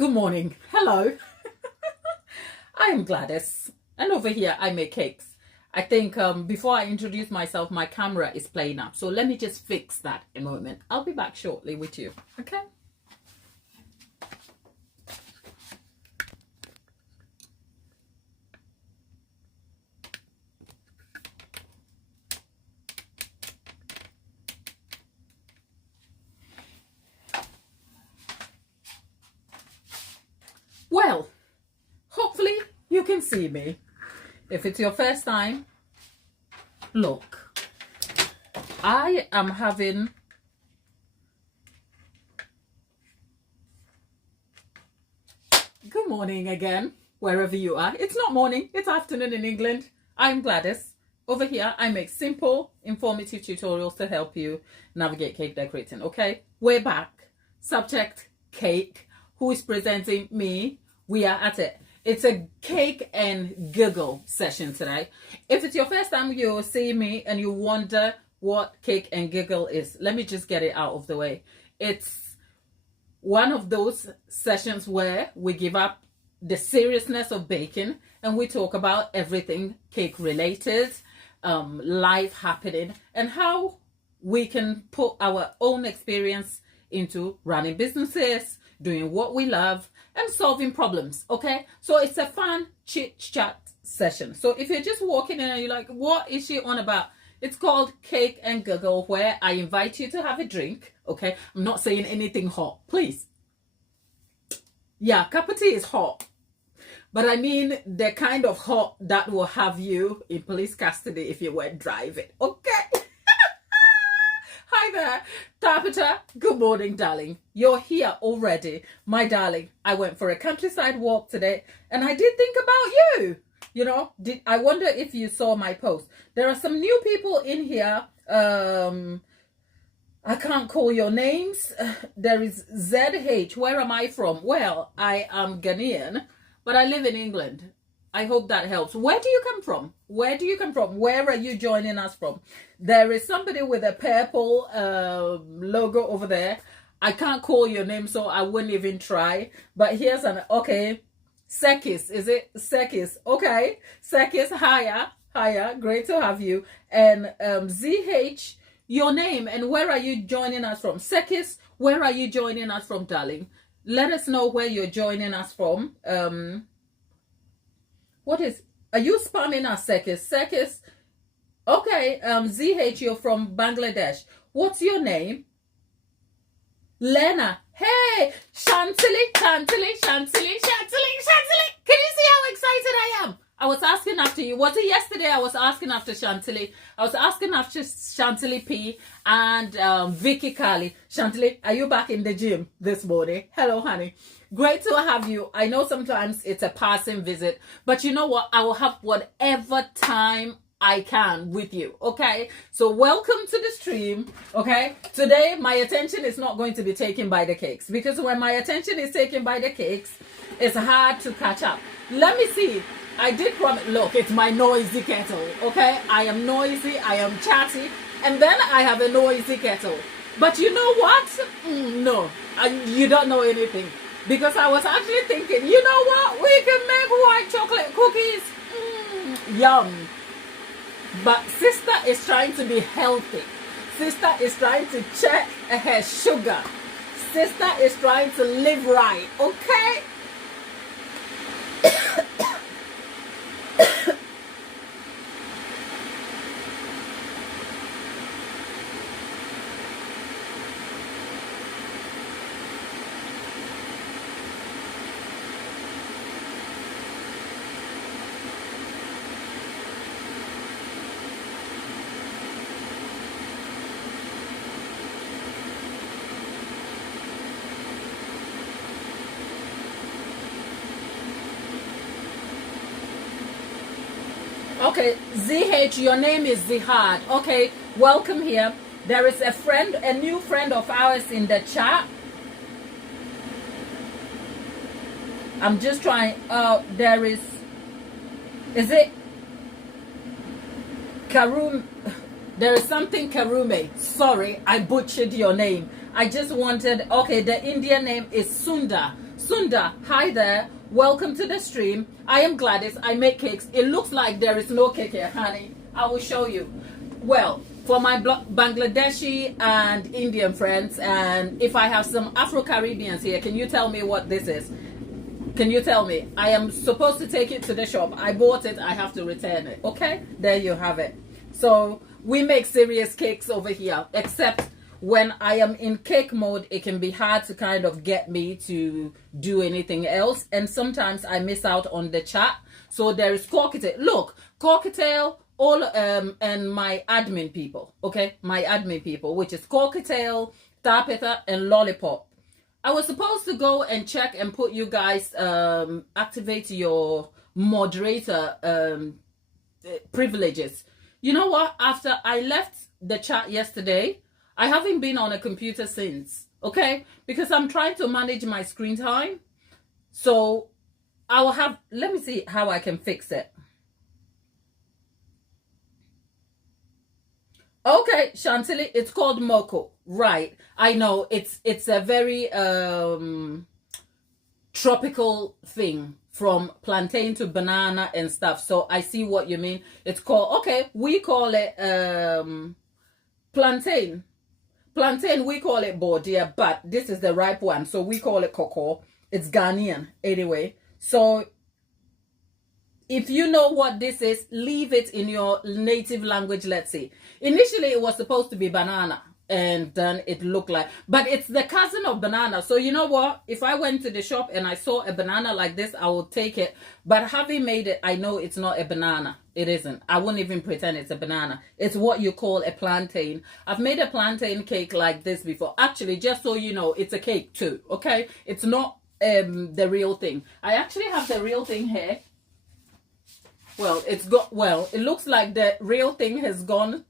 Good morning. Hello. I am Gladys, and over here I make cakes. I think before I introduce myself, my camera is playing up. So let me just fix that in a moment. I'll be back shortly with you. Okay? Well, hopefully you can see me. If it's your first time, look, I am having good morning again, wherever you are. It's not morning, it's afternoon in England. I'm Gladys. Over here, I make simple, informative tutorials to help you navigate cake decorating, okay? We're back. Subject, cake. Who is presenting? Me. We are at it. It's a cake and giggle session today. If it's your first time you see me and you wonder what cake and giggle is, let me just get it out of the way. It's one of those sessions where we give up the seriousness of baking and we talk about everything cake related, life happening, and how we can put our own experience into running businesses, doing what we love, and solving problems. Okay, so it's a fun chit chat session. So if you're just walking in and you're like, what is she on about? It's called Cake and Giggle, where I invite you to have a drink. Okay, I'm not saying anything hot, please. Yeah, cup of tea is hot, but I mean the kind of hot that will have you in police custody if you weren't driving. Okay. Hi there, Tabitha. Good morning, darling. You're here already. My darling, I went for a countryside walk today and I did think about you. You know, I wonder if you saw my post. There are some new people in here. I can't call your names. There is ZH. Where am I from? Well, I am Ghanaian, but I live in England. I hope that helps. Where do you come from? Where do you come from? Where are you joining us from? There is somebody with a purple logo over there. I can't call your name, so I wouldn't even try. But here's an, okay, Sekis, is it? Sekis, okay. Sekis, hiya, great to have you. And ZH, your name and where are you joining us from? Sekis, where are you joining us from, darling? Let us know where you're joining us from. Are you spamming us, Sekis? Sekis, okay, ZH, you're from Bangladesh. What's your name? Lena. Hey, Chantilly. Can you see how excited I am? I was asking after you. Was it yesterday? I was asking after Chantilly. I was asking after Chantilly P and Vicky Kali. Chantilly, are you back in the gym this morning? Hello, honey. Great to have you. I know sometimes it's a passing visit, but you know what? I will have whatever time I can with you, okay? So welcome to the stream, okay? Today, my attention is not going to be taken by the cakes because when my attention is taken by the cakes, it's hard to catch up. Let me see. I did promise. Look, it's my noisy kettle, okay? I am noisy, I am chatty, and then I have a noisy kettle. But you know what? No, you don't know anything. Because I was actually thinking, you know what? We can make white chocolate cookies. Yum. But sister is trying to be healthy. Sister is trying to check her sugar. Sister is trying to live right, okay? Okay, ZH, your name is Zihad. Okay, welcome here. There is a new friend of ours in the chat. I'm just trying. There is it Karum? There is something Karume. Sorry, I butchered your name. I just wanted, okay, the Indian name is Sunda. Sunda, hi there. Welcome to the stream. I am Gladys. I make cakes. It looks like there is no cake here, honey. I will show you. Well, for my Bangladeshi and Indian friends, and if I have some Afro-Caribbeans here, can you tell me what this is? Can you tell me? I am supposed to take it to the shop. I bought it. I have to return it. Okay? There you have it. So we make serious cakes over here, except when I am in cake mode, it can be hard to kind of get me to do anything else. And sometimes I miss out on the chat. So there is Corkitail. Look, Corkitail, all and my admin people. Okay? My admin people, which is Corkitail, Tapeta, and Lollipop. I was supposed to go and check and put you guys, activate your moderator privileges. You know what? After I left the chat yesterday, I haven't been on a computer since, okay? Because I'm trying to manage my screen time. So I will have, let me see how I can fix it. Okay, Chantilly, it's called Moko. Right. I know it's a very tropical thing, from plantain to banana and stuff. So I see what you mean. It's called, okay, we call it plantain. Plantain, we call it Bordia, but this is the ripe one. So we call it cocoa. It's Ghanaian anyway. So if you know what this is, leave it in your native language, let's see. Initially, it was supposed to be banana, and then it looked like, but it's the cousin of banana. So you know what? If I went to the shop and I saw a banana like this, I will take it. But having made it, I know it's not a banana. It isn't. I wouldn't even pretend it's a banana. It's what you call a plantain. I've made a plantain cake like this before. Actually, just so you know, it's a cake too, okay? It's not the real thing. I actually have the real thing here. Well, it looks like the real thing has gone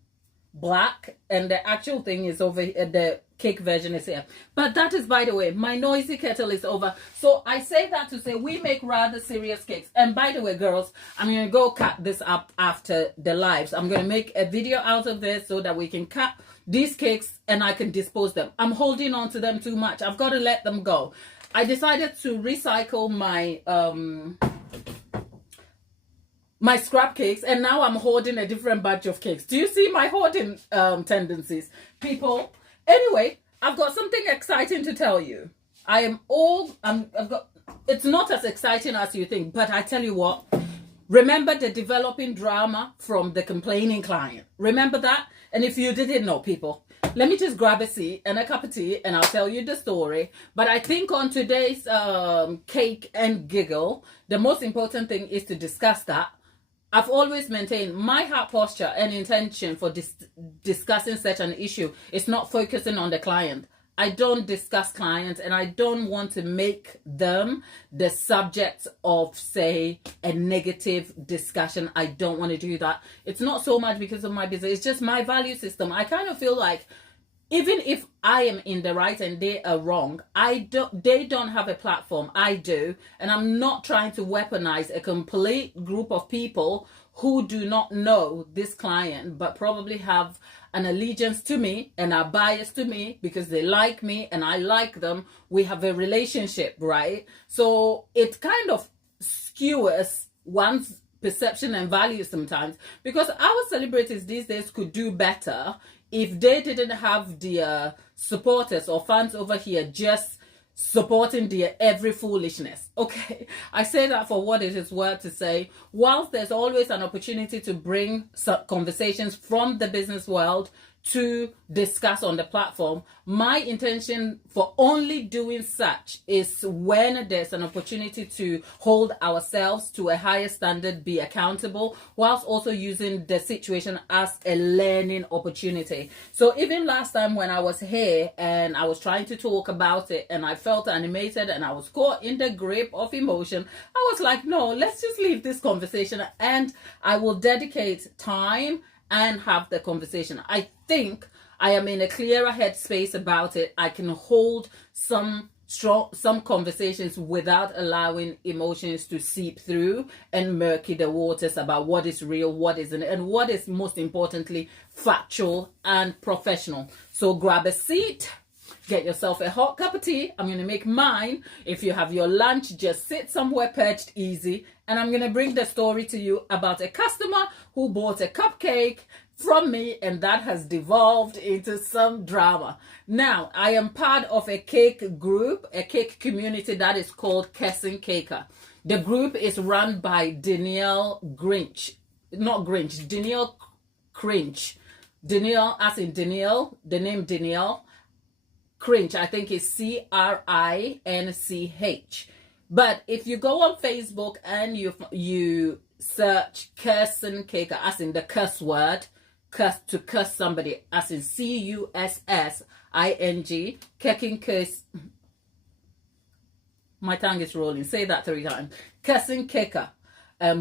black and the actual thing is over here. The cake version is here. But that is, by the way, my noisy kettle is over. So I say that to say we make rather serious cakes. And by the way, girls, I'm going to go cut this up after the lives. I'm going to make a video out of this so that we can cut these cakes and I can dispose them. I'm holding on to them too much. I've got to let them go. I decided to recycle my scrap cakes, and now I'm hoarding a different batch of cakes. Do you see my hoarding tendencies, people? Anyway, I've got something exciting to tell you. It's not as exciting as you think, but I tell you what, remember the developing drama from the complaining client. Remember that? And if you didn't know, people, let me just grab a seat and a cup of tea and I'll tell you the story. But I think on today's cake and giggle, the most important thing is to discuss that. I've always maintained my heart posture and intention for discussing such an issue is not focusing on the client. I don't discuss clients and I don't want to make them the subject of, say, a negative discussion. I don't want to do that. It's not so much because of my business. It's just my value system. I kind of feel like even if I am in the right and they are wrong, they don't have a platform. I do. And I'm not trying to weaponize a complete group of people who do not know this client, but probably have an allegiance to me and are biased to me because they like me and I like them. We have a relationship, right? So it kind of skewers one's perception and value sometimes, because our celebrities these days could do better if they didn't have their supporters or fans over here just supporting their every foolishness. Okay, I say that for what it is worth to say. Whilst there's always an opportunity to bring some conversations from the business world to discuss on the platform, my intention for only doing such is when there's an opportunity to hold ourselves to a higher standard, be accountable, whilst also using the situation as a learning opportunity. So even last time when I was here and I was trying to talk about it and I felt animated and I was caught in the grip of emotion, I was like, no, let's just leave this conversation and I will dedicate time and have the conversation. I think I am in a clearer headspace about it. I can hold some conversations without allowing emotions to seep through and murky the waters about what is real, what isn't, and what is most importantly factual and professional. So grab a seat, Get yourself a hot cup of tea. I'm going to make mine. If you have your lunch, just sit somewhere perched easy. And I'm going to bring the story to you about a customer who bought a cupcake from me, and that has devolved into some drama. Now, I am part of a cake group, a cake community that is called cupcake. The group is run by Danielle Grinch. Not Grinch, Danielle Crinch. Danielle, as in Danielle, the name Danielle. Crinch, I think is Crinch. But if you go on Facebook and you search Cursin Cake, as in the curse word, to curse somebody, as in Cussing, kicking curse. My tongue is rolling. Say that 3 times. Cussing Caker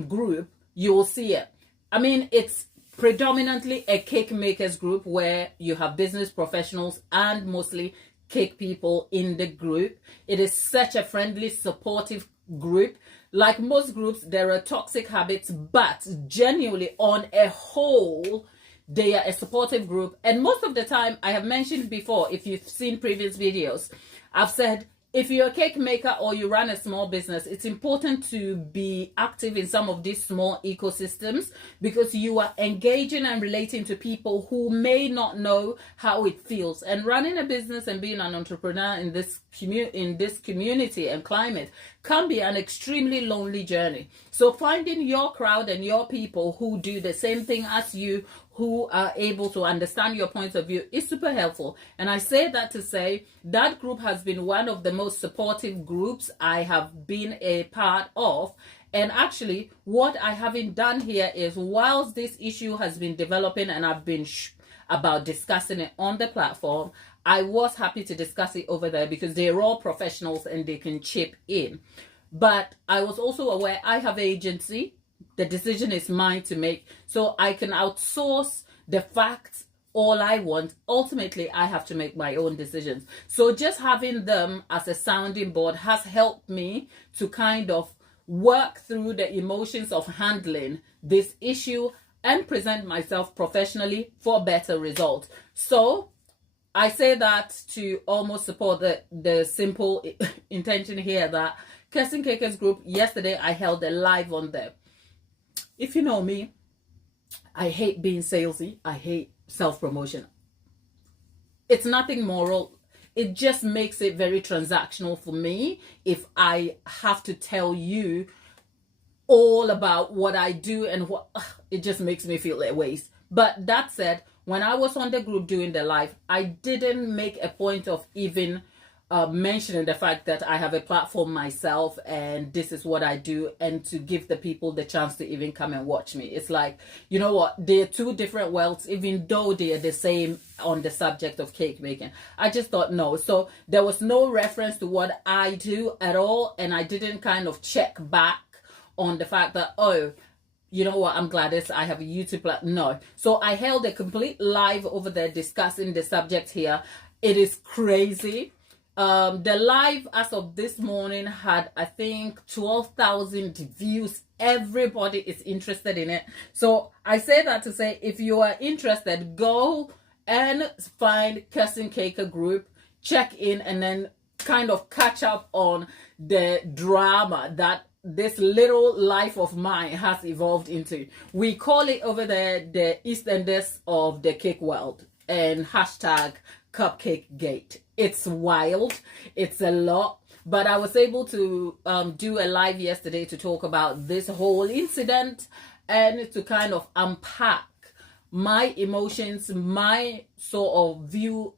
group, you will see it. I mean, it's predominantly a cake makers group where you have business professionals and mostly cake people in the group. It is such a friendly, supportive group. Like most groups, there are toxic habits, but genuinely on a whole, they are a supportive group. And most of the time, I have mentioned before, if you've seen previous videos, I've said, if you're a cake maker or you run a small business, it's important to be active in some of these small ecosystems because you are engaging and relating to people who may not know how it feels. And running a business and being an entrepreneur in this community and climate can be an extremely lonely journey. So finding your crowd and your people who do the same thing as you, who are able to understand your point of view, is super helpful. And I say that to say that group has been one of the most supportive groups I have been a part of. And actually, what I haven't done here is, whilst this issue has been developing and I've been about discussing it on the platform, I was happy to discuss it over there because they're all professionals and they can chip in. But I was also aware I have agency. The decision is mine to make, so I can outsource the facts all I want. Ultimately, I have to make my own decisions. So just having them as a sounding board has helped me to kind of work through the emotions of handling this issue and present myself professionally for better results. So I say that to almost support the simple intention here that Cussing Cakers Group, yesterday I held a live on them. If you know me, I hate being salesy. I hate self-promotion. It's nothing moral. It just makes it very transactional for me if I have to tell you all about what I do and what it just makes me feel a waste. But that said, when I was on the group doing the live, I didn't make a point of even mentioning the fact that I have a platform myself and this is what I do, and to give the people the chance to even come and watch me. It's like, you know what, they're two different worlds, even though they are the same on the subject of cake making. I just thought no. So there was no reference to what I do at all, and I didn't kind of check back on the fact that, oh, you know what, I'm Gladys, I have a YouTube platform. No. So I held a complete live over there discussing the subject here. It is crazy. The live as of this morning had, I think, 12,000 views. Everybody is interested in it. So I say that to say, if you are interested, go and find Cussing Caker Group, check in, and then kind of catch up on the drama that this little life of mine has evolved into. We call it over there the EastEnders of the cake world, and hashtag Cupcake Gate. It's wild. It's a lot. But I was able to do a live yesterday to talk about this whole incident and to kind of unpack my emotions, my sort of view,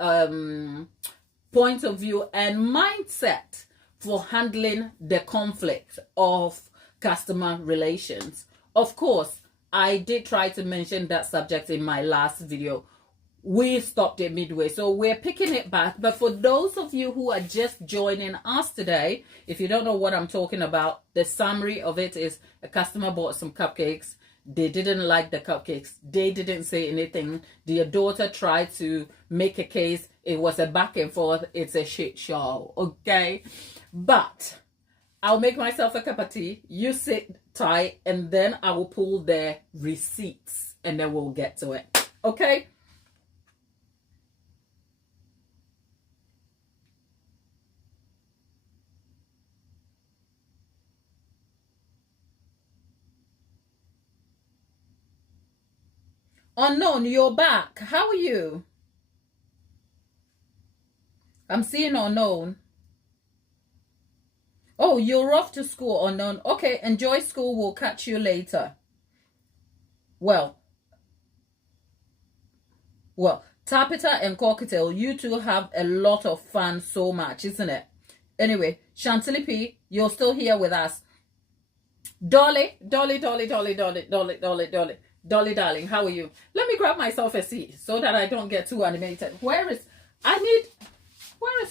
point of view and mindset for handling the conflict of customer relations. Of course, I did try to mention that subject in my last video. We stopped it midway, so we're picking it back. But for those of you who are just joining us today, if you don't know what I'm talking about, the summary of it is a customer bought some cupcakes. They didn't like the cupcakes. They didn't say anything. Their daughter tried to make a case. It was a back and forth. It's a shit show, okay? But I'll make myself a cup of tea. You sit tight, and then I will pull the receipts, and then we'll get to it, okay? Unknown, you're back. How are you? I'm seeing unknown. Oh, you're off to school, unknown. Okay, enjoy school. We'll catch you later. Well, Tapita and Cocktail, you two have a lot of fun so much, isn't it? Anyway, Chantilly P, you're still here with us. Dolly, darling, how are you? Let me grab myself a seat so that I don't get too animated. Where is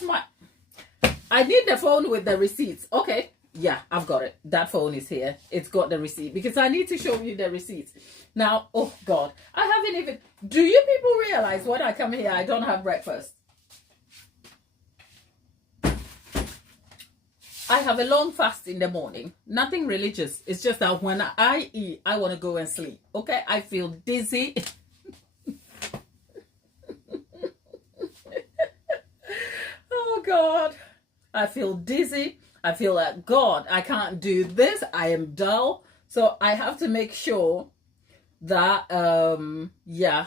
my, I need the phone with the receipts. Okay, yeah, I've got it. That phone is here. It's got the receipt because I need to show you the receipts. Now, oh God, I haven't even, do you people realize when I come here, I don't have breakfast? I have a long fast in the morning. Nothing religious. It's just that when I eat, I want to go and sleep. Okay? I feel dizzy. Oh, God. I feel dizzy. I feel like, God, I can't do this. I am dull. So I have to make sure that, yeah.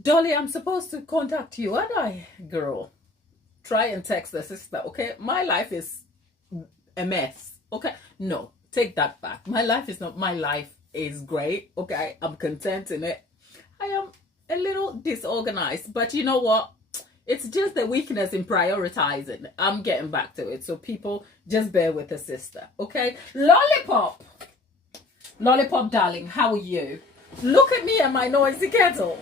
Dolly, I'm supposed to contact you, aren't I, girl? Try and text the sister, okay? My life is a mess, okay? No, take that back. My life is great, okay? I'm content in it. I am a little disorganized, but you know what? It's just the weakness in prioritizing. I'm getting back to it. So people, just bear with the sister, okay? Lollipop, darling, how are you? Look at me and my noisy kettle.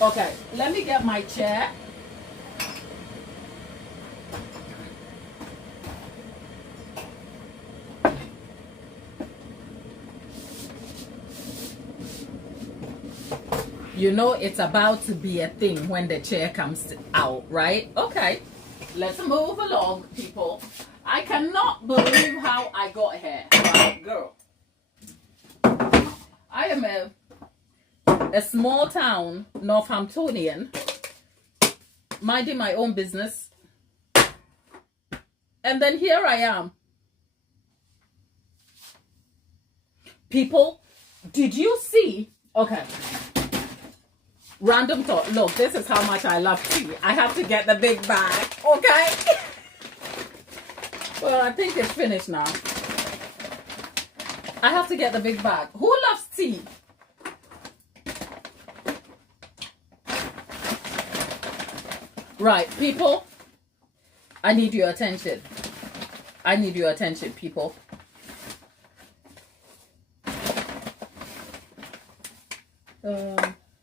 Okay, let me get my chair. You know it's about to be a thing when the chair comes out, right? Okay, let's move along, people. I cannot believe how I got here, right, girl? I am a small town Northamptonian, minding my own business. And then here I am. People, did you see? Okay. Random thought. Look, this is how much I love tea. I have to get the big bag, okay? Well, I think it's finished now. I have to get the big bag. Who loves tea? Right, people. I need your attention. I need your attention, people.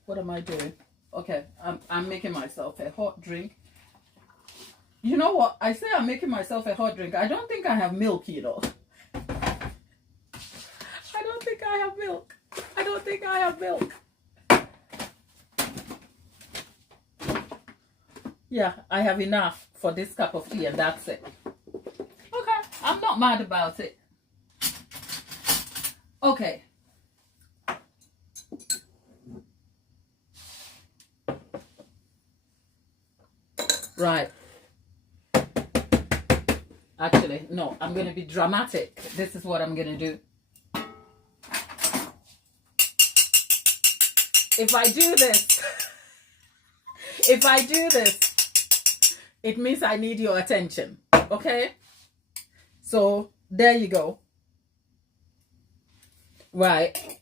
What am I doing? Okay, I'm making myself a hot drink. You know what? I say I'm making myself a hot drink. I don't think I have milk, you know. I don't think I have milk. I don't think I have milk. Yeah, I have enough for this cup of tea and that's it. Okay, I'm not mad about it. Okay. Right. Actually, no, I'm going to be dramatic. This is what I'm going to do. If I do this, it means I need your attention. Okay? So, there you go. Right.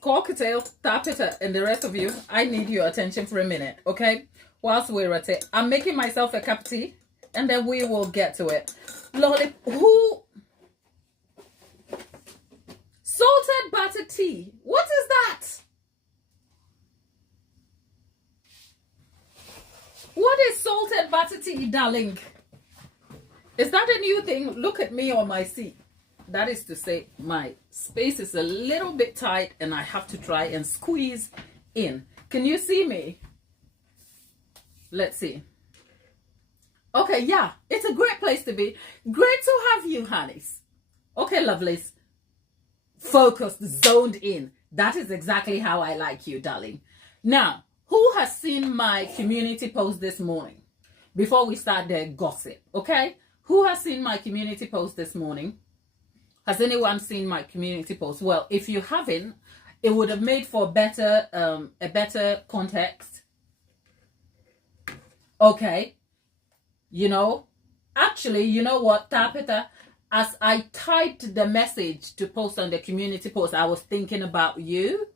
Cocktail, Tapita, and the rest of you, I need your attention for a minute. Okay? Whilst we're at it, I'm making myself a cup of tea, and then we will get to it. Lolly, who? Salted butter tea. What is that? What is salted butter tea, darling? Is that a new thing? Look at me on my seat. That is to say, my space is a little bit tight, and I have to try and squeeze in. Can you see me? Let's see. Okay, yeah, it's a great place to be. Great to have you, honeys. Okay, lovelies. Focused, zoned in. That is exactly how I like you, darling. Now, who has seen my community post this morning? Before we start the gossip, okay? Who has seen my community post this morning? Has anyone seen my community post? Well, if you haven't, it would have made for a better context. Okay, you know, actually, you know what, Tapita, as I typed the message to post on the community post, I was thinking about you.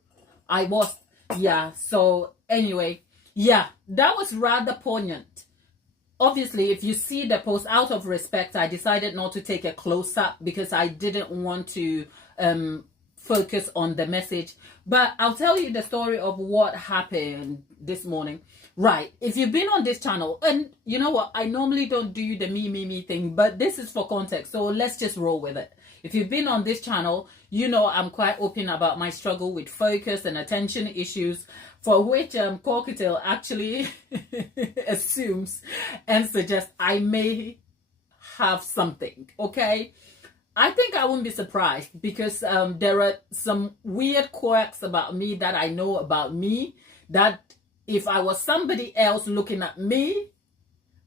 Yeah. So anyway, yeah, that was rather poignant. Obviously, if you see the post, out of respect, I decided not to take a close-up because I didn't want to focus on the message. But I'll tell you the story of what happened this morning. Right, if you've been on this channel, and you know what, I normally don't do the me thing, but this is for context, so let's just roll with it. If you've been on this channel, you know I'm quite open about my struggle with focus and attention issues, for which Corketel actually assumes and suggests I may have something, okay? I think I wouldn't be surprised because there are some weird quirks about me that I know about me that if I was somebody else looking at me,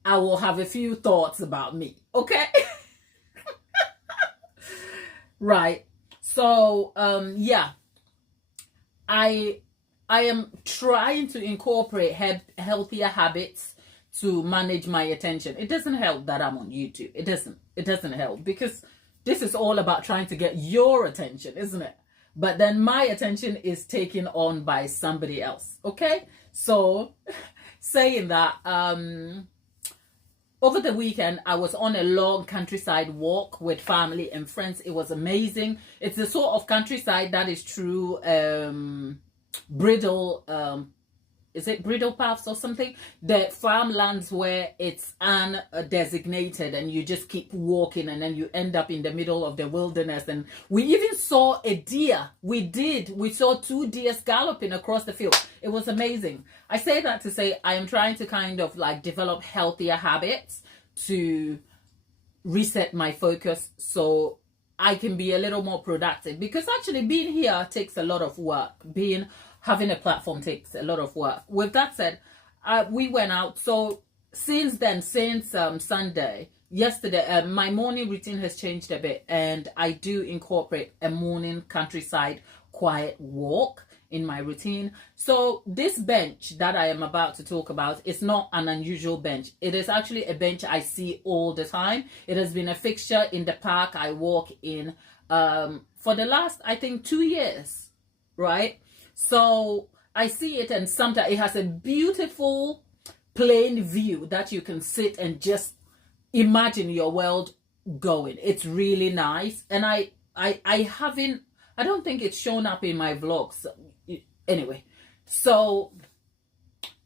I will have a few thoughts about me, okay? Right. So, yeah, I am trying to incorporate healthier habits to manage my attention. It doesn't help that I'm on YouTube. It doesn't help because this is all about trying to get your attention, isn't it? But then my attention is taken on by somebody else, okay? So, saying that, over the weekend, I was on a long countryside walk with family and friends. It was amazing. It's the sort of countryside that is true, bridle, is it bridle paths or something? The farmlands where it's undesignated and you just keep walking and then you end up in the middle of the wilderness. And we even saw a deer. We saw 2 deers galloping across the field. It was amazing. I say that to say I am trying to kind of like develop healthier habits to reset my focus so I can be a little more productive, because actually being here takes a lot of work. Having a platform takes a lot of work. With that said, we went out. So since Sunday, yesterday, my morning routine has changed a bit, and I do incorporate a morning countryside quiet walk in my routine. So this bench that I am about to talk about is not an unusual bench. It is actually a bench I see all the time. It has been a fixture in the park I walk in for the last, I think, 2 years, right? So I see it, and sometimes it has a beautiful plain view that you can sit and just imagine your world going. It's really nice. And I don't think it's shown up in my vlogs. Anyway, so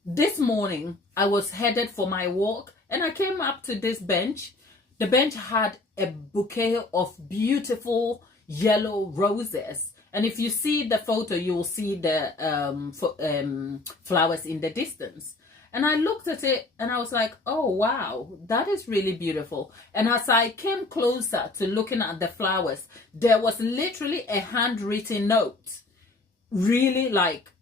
this morning I was headed for my walk and I came up to this bench. The bench had a bouquet of beautiful yellow roses. And if you see the photo, you will see the flowers in the distance. And I looked at it and I was like, oh, wow, that is really beautiful. And as I came closer to looking at the flowers, there was literally a handwritten note, really like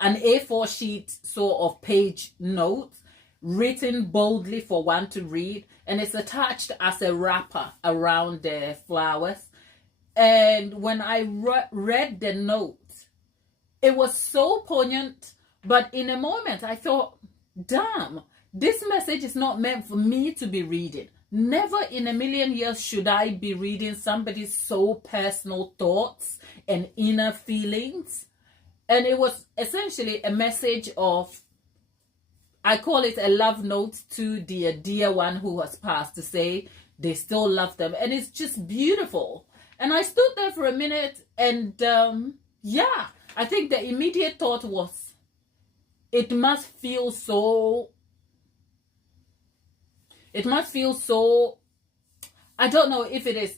an A4 sheet sort of page note, written boldly for one to read. And it's attached as a wrapper around the flowers. And when I read the note, it was so poignant. But in a moment, I thought, damn, this message is not meant for me to be reading. Never in a million years should I be reading somebody's so personal thoughts and inner feelings. And it was essentially a message of, I call it a love note to the dear one who has passed, to say they still love them. And it's just beautiful. And I stood there for a minute and yeah, I think the immediate thought was, it must feel so, I don't know if it is,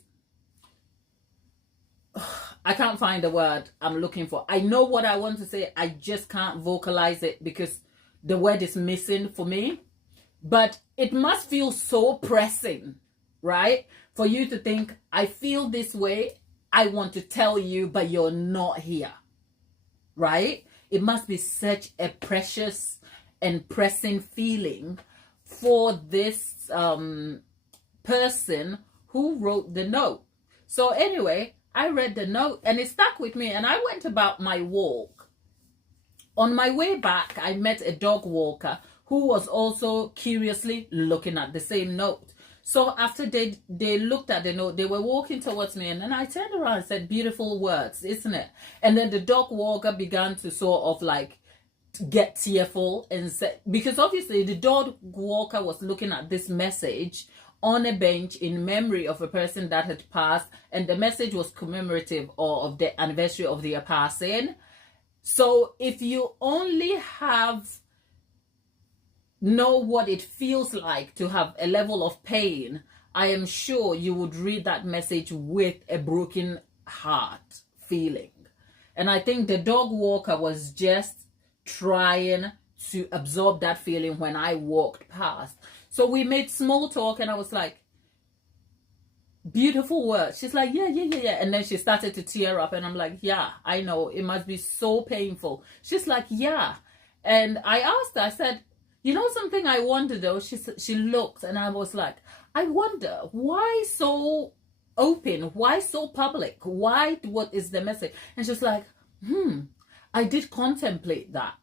I can't find the word I'm looking for. I know what I want to say, I just can't vocalize it because the word is missing for me. But it must feel so pressing, right? For you to think, I feel this way, I want to tell you, but you're not here, right? It must be such a precious and pressing feeling for this person who wrote the note. So anyway, I read the note and it stuck with me, and I went about my walk. On my way back, I met a dog walker who was also curiously looking at the same note. So after they looked at the note, they were walking towards me, and then I turned around and said, "Beautiful words, isn't it?" And then the dog walker began to sort of like get tearful and said, because obviously the dog walker was looking at this message on a bench in memory of a person that had passed, and the message was commemorative or of the anniversary of their passing. So if you only know what it feels like to have a level of pain, I am sure you would read that message with a broken heart feeling. And I think the dog walker was just trying to absorb that feeling when I walked past. So we made small talk, and I was like, "Beautiful words." She's like, "Yeah, yeah, yeah, yeah." And then she started to tear up, and I'm like, "Yeah, I know. It must be so painful." She's like, "Yeah." And I asked her, I said, "You know something I wonder though?" She looked, and I was like, "I wonder, why so open? Why so public? What is the message?" And she's like, I did contemplate that.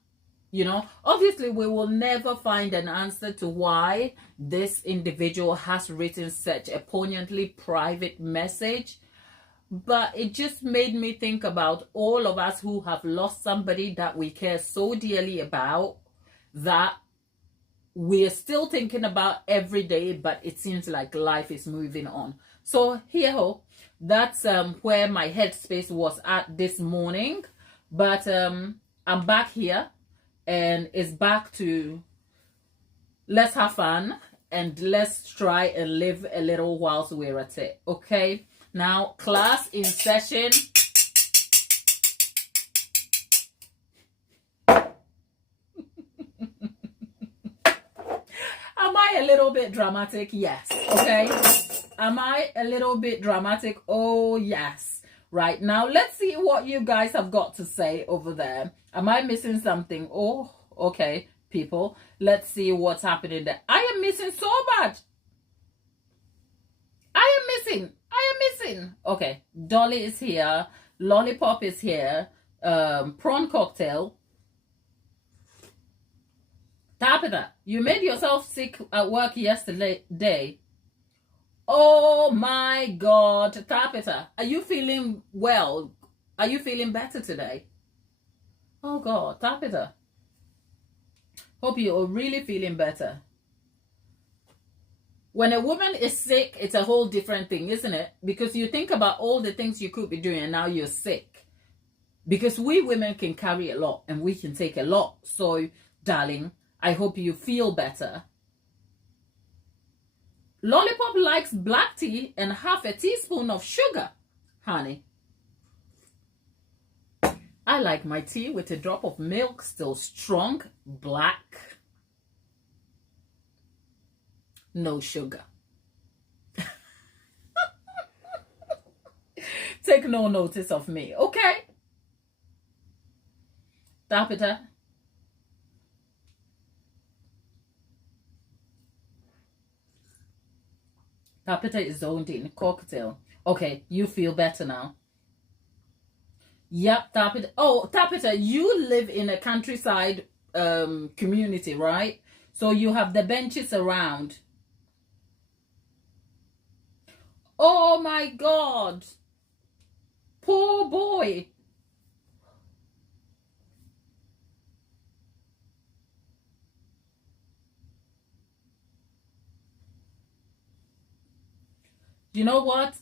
Obviously we will never find an answer to why this individual has written such a poignantly private message, but it just made me think about all of us who have lost somebody that we care so dearly about, that we're still thinking about every day, but it seems like life is moving on. So here, that's where my headspace was at this morning. But I'm back here, and it's back to let's have fun and let's try and live a little whilst we're at it. Okay, now class in session. Am I a little bit dramatic? Yes. Okay. Am I a little bit dramatic? Oh yes. Right, now let's see what you guys have got to say over there. Am I missing something? Oh, okay, people. Let's see what's happening there. I am missing so much. I am missing. Okay, Dolly is here. Lollipop is here. Prawn cocktail. Tabitha, you made yourself sick at work yesterday. Oh my God, Tabitha, are you feeling well? Are you feeling better today? Oh God, Tabitha, hope you're really feeling better. When a woman is sick, it's a whole different thing, isn't it? Because you think about all the things you could be doing, and now you're sick. Because we women can carry a lot, and we can take a lot. So, darling, I hope you feel better. Lollipop likes black tea and half a teaspoon of sugar, honey. I like my tea with a drop of milk, still strong, black, no sugar. Take no notice of me, okay? Tabitha. Tabitha is zoned in. Cocktail. Okay, you feel better now. Yep, Tabitha. Oh, Tabitha, you live in a countryside community, right? So you have the benches around. Oh my God. Poor boy. You know what?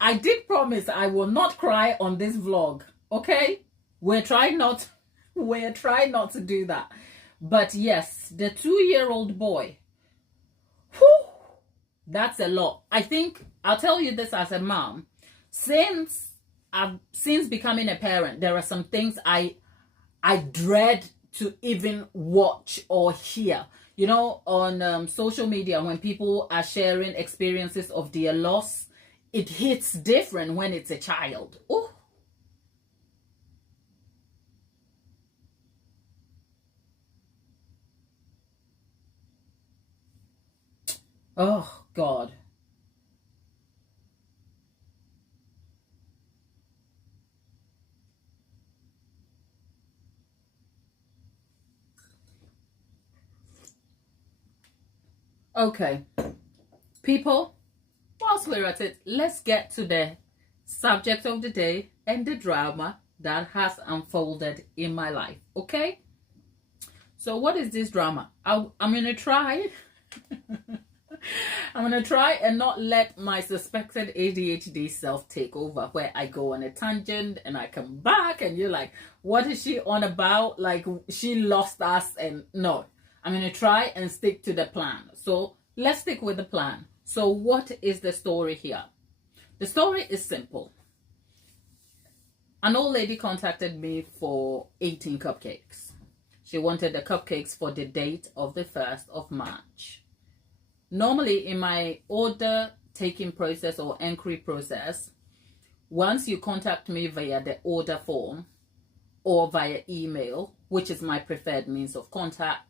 I did promise I will not cry on this vlog. Okay? We're trying not to do that. But yes, the 2-year-old boy. Whew, that's a lot. I think I'll tell you this as a mom. Since becoming a parent, there are some things I dread to even watch or hear. On social media, when people are sharing experiences of their loss, it hits different when it's a child. Oh, oh God. Okay, people, whilst we're at it, let's get to the subject of the day and the drama that has unfolded in my life. Okay, so what is this drama? I'm gonna try I'm gonna try and not let my suspected ADHD self take over, where I go on a tangent and I come back and you're like, what is she on about? Like, she lost us. And no, I'm gonna try and stick to the plan. So let's stick with the plan. So what is the story here? The story is simple. An old lady contacted me for 18 cupcakes. She wanted the cupcakes for the date of the 1st of March. Normally, in my order taking process or inquiry process, once you contact me via the order form or via email, which is my preferred means of contact,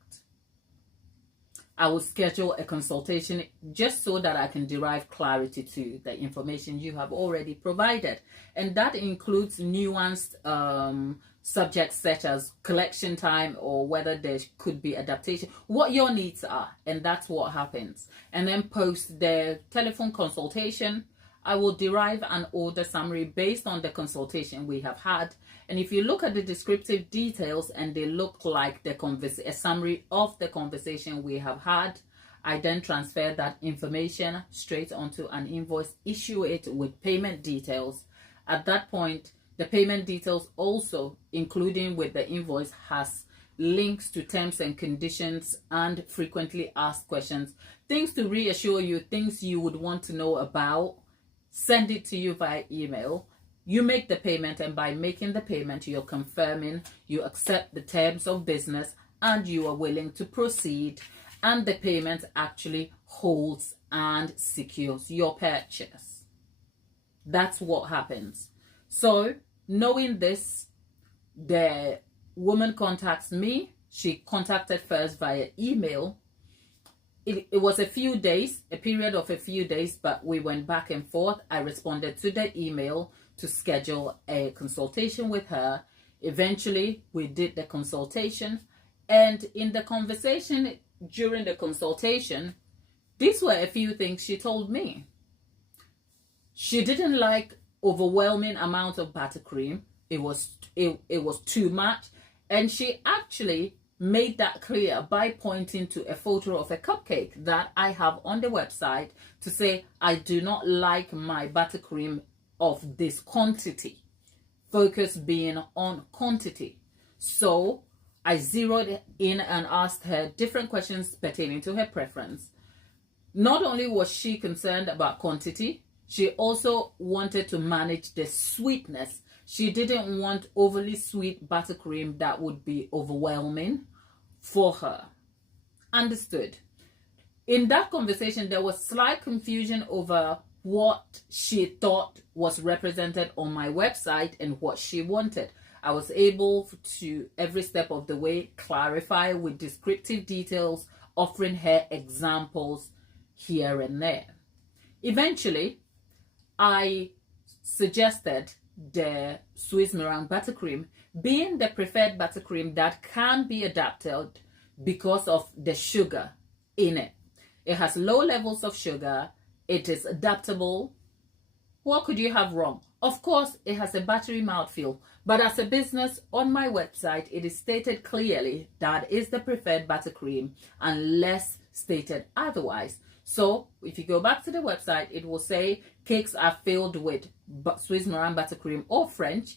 I will schedule a consultation just so that I can derive clarity to the information you have already provided. And that includes nuanced subjects such as collection time or whether there could be adaptation, what your needs are. And that's what happens. And then post the telephone consultation, I will derive an order summary based on the consultation we have had. And if you look at the descriptive details and they look like a summary of the conversation we have had, I then transfer that information straight onto an invoice, issue it with payment details. At that point, the payment details also, including with the invoice, has links to terms and conditions and frequently asked questions, things to reassure you, things you would want to know about. Send it to you via email. You make the payment, and by making the payment, you're confirming you accept the terms of business and you are willing to proceed, and the payment actually holds and secures your purchase. That's what happens. So, knowing this, the woman contacts me. She contacted first via email. It was a few days, a period of a few days, but we went back and forth. I responded to the email to schedule a consultation with her. Eventually, we did the consultation. And in the conversation, during the consultation, these were a few things she told me. She didn't like overwhelming amount of buttercream. It was too much. And she actually made that clear by pointing to a photo of a cupcake that I have on the website to say, I do not like my buttercream of this quantity. Focus being on quantity. So I zeroed in and asked her different questions pertaining to her preference. Not only was she concerned about quantity, she also wanted to manage the sweetness. She didn't want overly sweet buttercream that would be overwhelming for her. Understood. In that conversation, there was slight confusion over what she thought was represented on my website and what she wanted. I was able to, every step of the way, clarify with descriptive details, offering her examples here and there. Eventually, I suggested the Swiss meringue buttercream being the preferred buttercream that can be adapted because of the sugar in it. It has low levels of sugar. It is adaptable. What could you have wrong? Of course, it has a buttery mouthfeel, but as a business on my website, it is stated clearly that is the preferred buttercream unless stated otherwise. So if you go back to the website, it will say cakes are filled with Swiss meringue buttercream or French,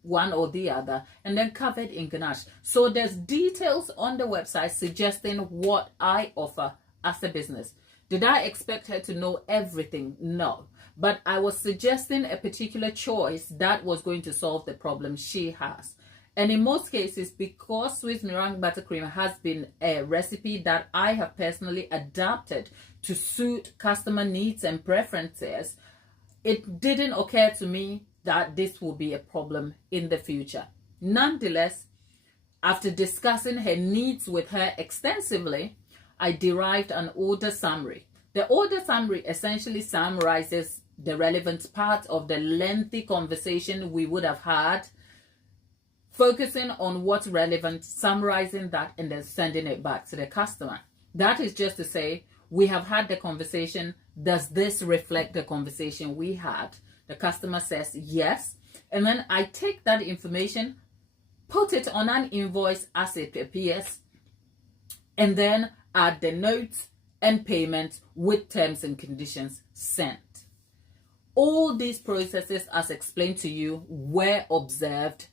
one or the other, and then covered in ganache. So there's details on the website suggesting what I offer as a business. Did I expect her to know everything? No. But I was suggesting a particular choice that was going to solve the problem she has. And in most cases, because Swiss meringue buttercream has been a recipe that I have personally adapted to suit customer needs and preferences, it didn't occur to me that this will be a problem in the future. Nonetheless, after discussing her needs with her extensively, I derived an order summary. The order summary essentially summarizes the relevant part of the lengthy conversation we would have had, focusing on what's relevant, summarizing that, and then sending it back to the customer. That is just to say, We have had the conversation. Does this reflect the conversation we had? The customer says yes. And then I take that information, put it on an invoice as it appears, and then add the notes and payments with terms and conditions sent. All these processes, as explained to you, were observed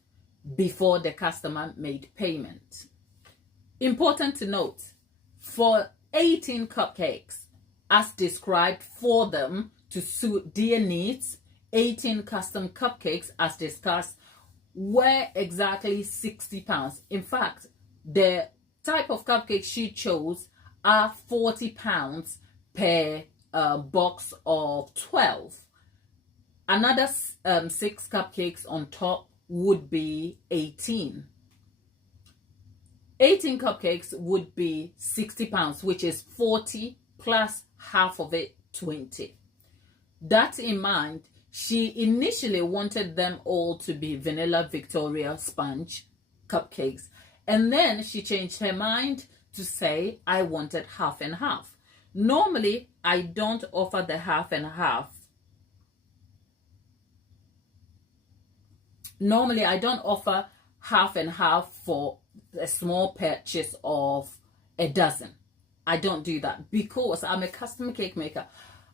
before the customer made payment. Important to note, for 18 cupcakes, as described for them to suit their needs, 18 custom cupcakes, as discussed, were exactly £60. In fact, the type of cupcake she chose are £40 per box of 12. Another 6 cupcakes on top would be 18. 18 cupcakes would be £60, which is 40 plus half of it, 20. That in mind, she initially wanted them all to be vanilla Victoria sponge cupcakes. And then she changed her mind to say, I wanted half and half. Normally, I don't offer the half and half. Normally, I don't offer half and half for a small purchase of a dozen. I don't do that because I'm a custom cake maker.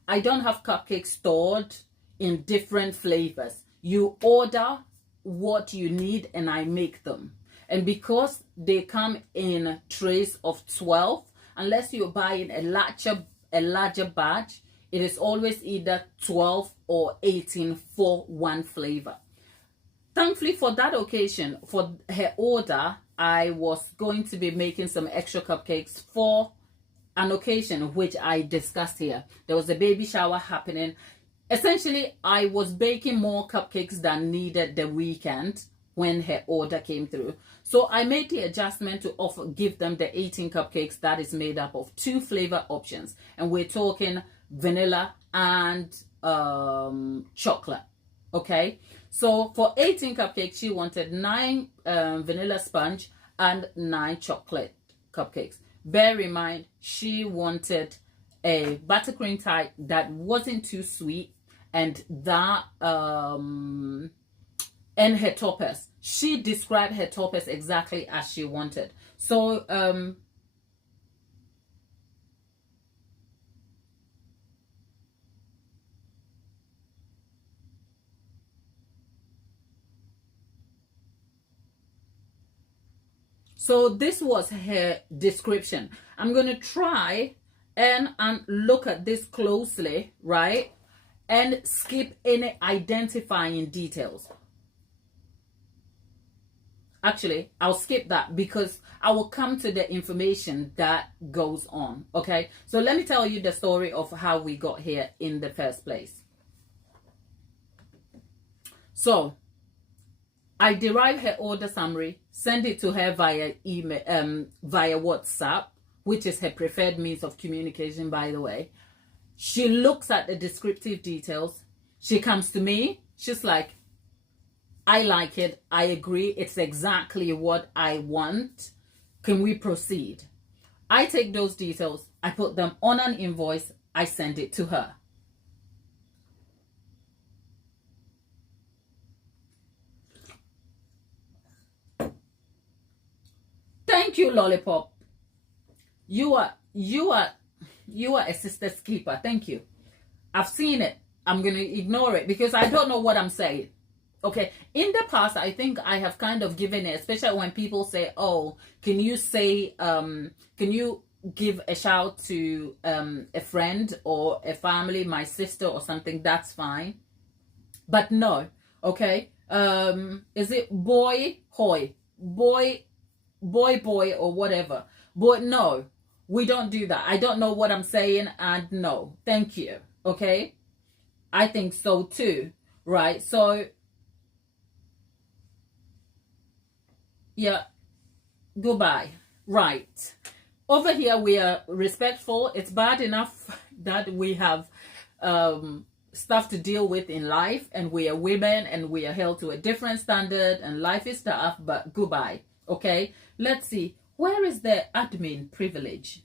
I don't have cupcakes stored in different flavors. You order what you need and I make them. And because they come in trays of 12, unless you're buying a larger batch, it is always either 12 or 18 for one flavor. Thankfully, for that occasion, for her order, I was going to be making some extra cupcakes for an occasion which I discussed here. There was a baby shower happening. Essentially, I was baking more cupcakes than needed the weekend when her order came through. So I made the adjustment to give them the 18 cupcakes that is made up of 2 flavor options. And we're talking vanilla and chocolate. Okay, so for 18 cupcakes, she wanted 9 vanilla sponge and 9 chocolate cupcakes. Bear in mind, she wanted a buttercream type that wasn't too sweet, and that and her toppers. She described her toppers exactly as she wanted. So So this was her description. I'm going to try and look at this closely, right? And skip any identifying details. Actually, I'll skip that because I will come to the information that goes on, okay? So let me tell you the story of how we got here in the first place. So I derive her order summary, send it to her via email, via WhatsApp, which is her preferred means of communication, by the way. She looks at the descriptive details. She comes to me. She's like, I like it. I agree. It's exactly what I want. Can we proceed? I take those details. I put them on an invoice. I send it to her. Thank you, Lollipop. You are a sister's keeper. Thank you. I've seen it. I'm going to ignore it because I don't know what I'm saying. Okay. In the past, I think I have kind of given it, especially when people say, oh, can you say, can you give a shout to a friend or a family, my sister or something? That's fine. But no. Okay. Is it boy, hoy, boy, or whatever? But no, we don't do that. I don't know what I'm saying, and no, thank you. Okay, I think so too, right? So yeah, goodbye. Right, over here we are respectful. It's bad enough that we have stuff to deal with in life, and we are women and we are held to a different standard, and life is tough, but goodbye. Okay, let's see. Where is the admin privilege?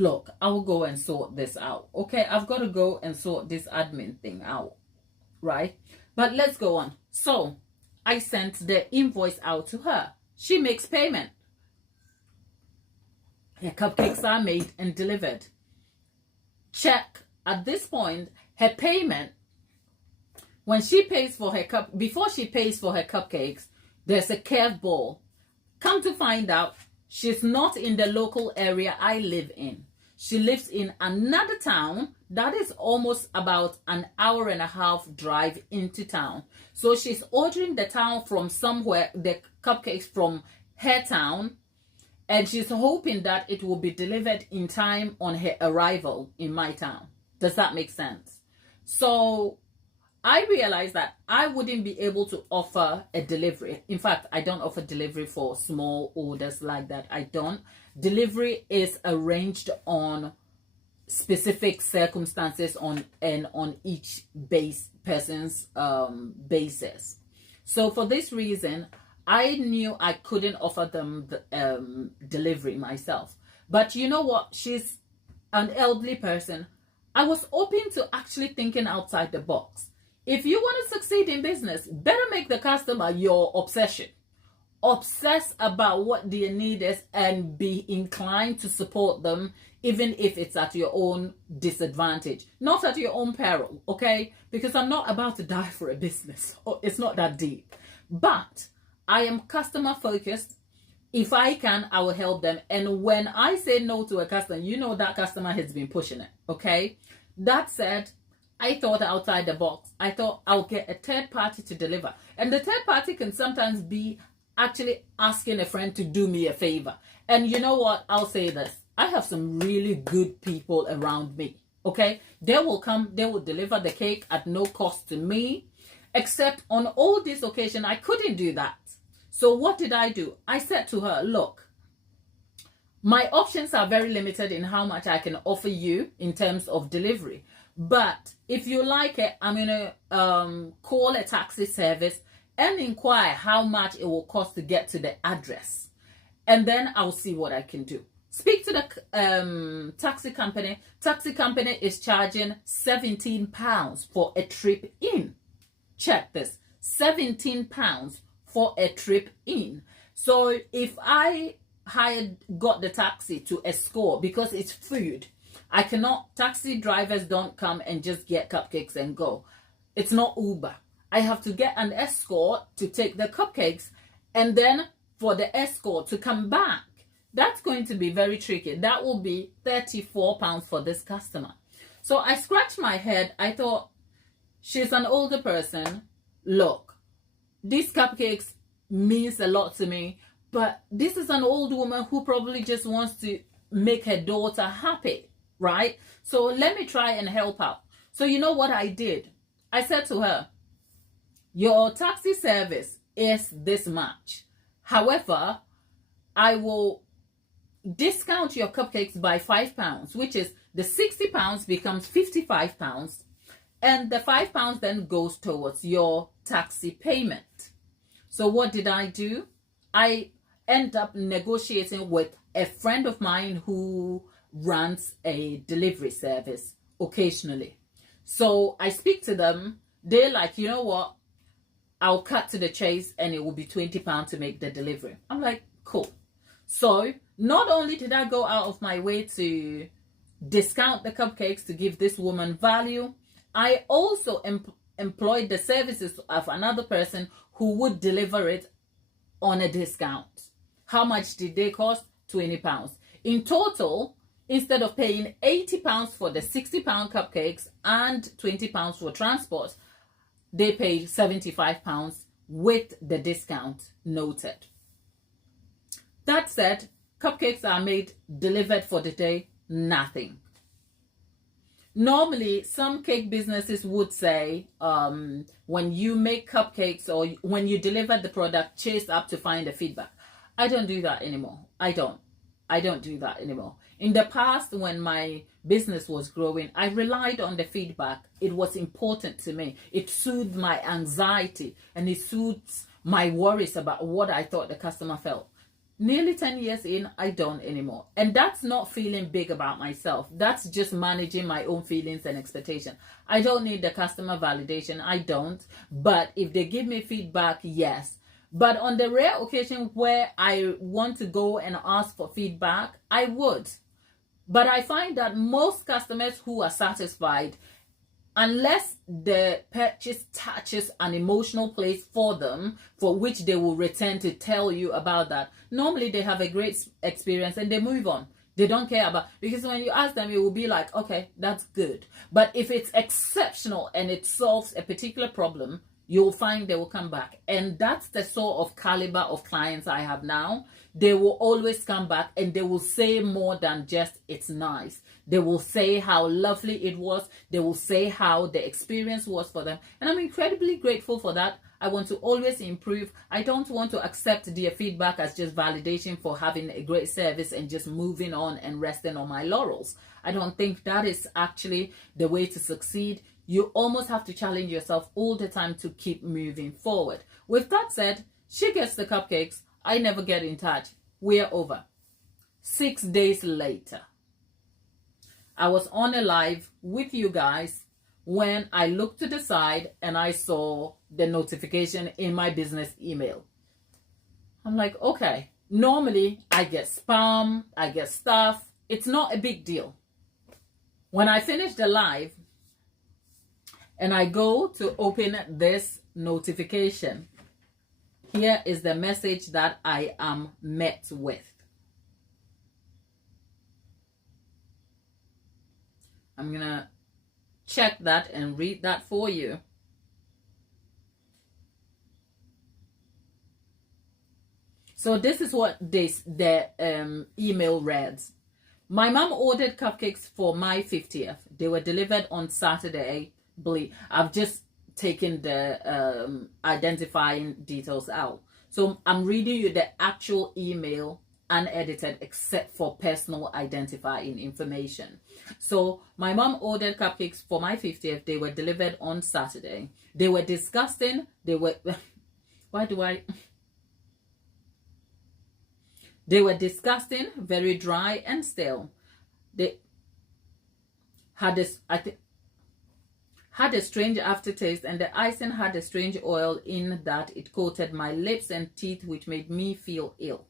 look, I will go and sort this out. Okay, I've got to go and sort this admin thing out, right? But let's go on. So I sent the invoice out to her. She makes payment. Her cupcakes are made and delivered. Check. At this point, her payment, when she pays for her before she pays for her cupcakes, there's a curveball. Come to find out, she's not in the local area I live in. She lives in another town that is almost about an hour and a half drive into town. So she's ordering the town from somewhere, the cupcakes from her town, and she's hoping that it will be delivered in time on her arrival in my town. Does that make sense? So I realized that I wouldn't be able to offer a delivery. In fact, I don't offer delivery for small orders like that. I don't. Delivery is arranged on specific circumstances on each person's basis. So for this reason, I knew I couldn't offer them the delivery myself. But you know what? She's an elderly person. I was open to actually thinking outside the box. If you want to succeed in business, better make the customer your obsession. Obsess about what their need is and be inclined to support them, even if it's at your own disadvantage, not at your own peril, okay? Because I'm not about to die for a business. It's not that deep. But I am customer focused. If I can, I will help them. And when I say no to a customer, you know that customer has been pushing it, okay? That said, I thought outside the box. I thought I'll get a third party to deliver. And the third party can sometimes be actually asking a friend to do me a favor. And you know what? I'll say this. I have some really good people around me, okay? They will come, they will deliver the cake at no cost to me. Except on all these occasions, I couldn't do that. So what did I do? I said to her, look, my options are very limited in how much I can offer you in terms of delivery. But if you like it, I'm going to call a taxi service and inquire how much it will cost to get to the address. And then I'll see what I can do. Speak to the taxi company. Taxi company is charging £17 for a trip in. Check this. £17 for a trip in. So if I got the taxi to escort, because it's food, I cannot, taxi drivers don't come and just get cupcakes and go. It's not Uber. I have to get an escort to take the cupcakes, and then for the escort to come back. That's going to be very tricky. That will be £34 for this customer. So I scratched my head. I thought, she's an older person. Look, these cupcakes means a lot to me, but this is an old woman who probably just wants to make her daughter happy, right? So let me try and help out. So you know what I did? I said to her, your taxi service is this much. However, I will discount your cupcakes by £5, which is the £60 becomes £55, and the £5 then goes towards your taxi payment. So what did I do? I end up negotiating with a friend of mine who runs a delivery service occasionally. So I speak to them. They're like, you know what? I'll cut to the chase and it will be £20 to make the delivery. I'm like, cool. So not only did I go out of my way to discount the cupcakes to give this woman value, I also employed the services of another person who would deliver it on a discount. How much did they cost? £20. In total, instead of paying £80 for the £60 cupcakes and £20 for transport, they paid £75 with the discount noted. That said, cupcakes are made, delivered for the day, nothing. Normally, some cake businesses would say, when you make cupcakes or when you deliver the product, chase up to find the feedback. I don't do that anymore. I don't do that anymore. In the past, when my business was growing, I relied on the feedback. It was important to me. It soothed my anxiety and it soothes my worries about what I thought the customer felt. Nearly 10 years in, I don't anymore. And that's not feeling big about myself. That's just managing my own feelings and expectation. I don't need the customer validation. I don't. But if they give me feedback, yes. But on the rare occasion where I want to go and ask for feedback, I would. But I find that most customers who are satisfied, unless the purchase touches an emotional place for them, for which they will return to tell you about that, normally they have a great experience and they move on. They don't care about, because when you ask them, it will be like, okay, that's good. But if it's exceptional and it solves a particular problem, you'll find they will come back. And that's the sort of caliber of clients I have now. They will always come back and they will say more than just, it's nice. They will say how lovely it was. They will say how the experience was for them. And I'm incredibly grateful for that. I want to always improve. I don't want to accept their feedback as just validation for having a great service and just moving on and resting on my laurels. I don't think that is actually the way to succeed. You almost have to challenge yourself all the time to keep moving forward. With that said, she gets the cupcakes. I never get in touch. We're over. 6 days later, I was on a live with you guys when I looked to the side and I saw the notification in my business email. I'm like, okay, normally I get spam, I get stuff. It's not a big deal. When I finish the live and I go to open this notification, here is the message that I am met with. I'm going to check that and read that for you. So this is what the email reads. My mom ordered cupcakes for my 50th. They were delivered on Saturday. I've just taken the identifying details out. So I'm reading you the actual email, unedited, except for personal identifying information. So my mom ordered cupcakes for my 50th. They were delivered on Saturday. They were disgusting. They were they were disgusting, very dry and stale. They had this, had a strange aftertaste, and the icing had a strange oil in that it coated my lips and teeth, which made me feel ill.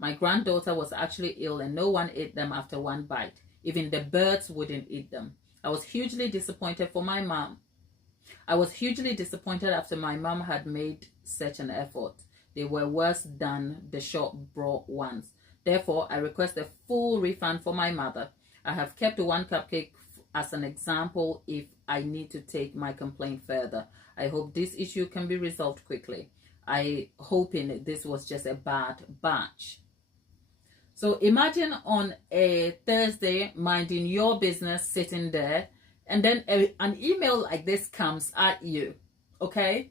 My granddaughter was actually ill and no one ate them after one bite. Even the birds wouldn't eat them. I was hugely disappointed for my mom. I was hugely disappointed after my mom had made such an effort. They were worse than the shop brought ones. Therefore, I request a full refund for my mother. I have kept one cupcake as an example if I need to take my complaint further. I hope this issue can be resolved quickly. I hoping this was just a bad batch. So imagine on a Thursday minding your business, sitting there, and then an email like this comes at you. Okay,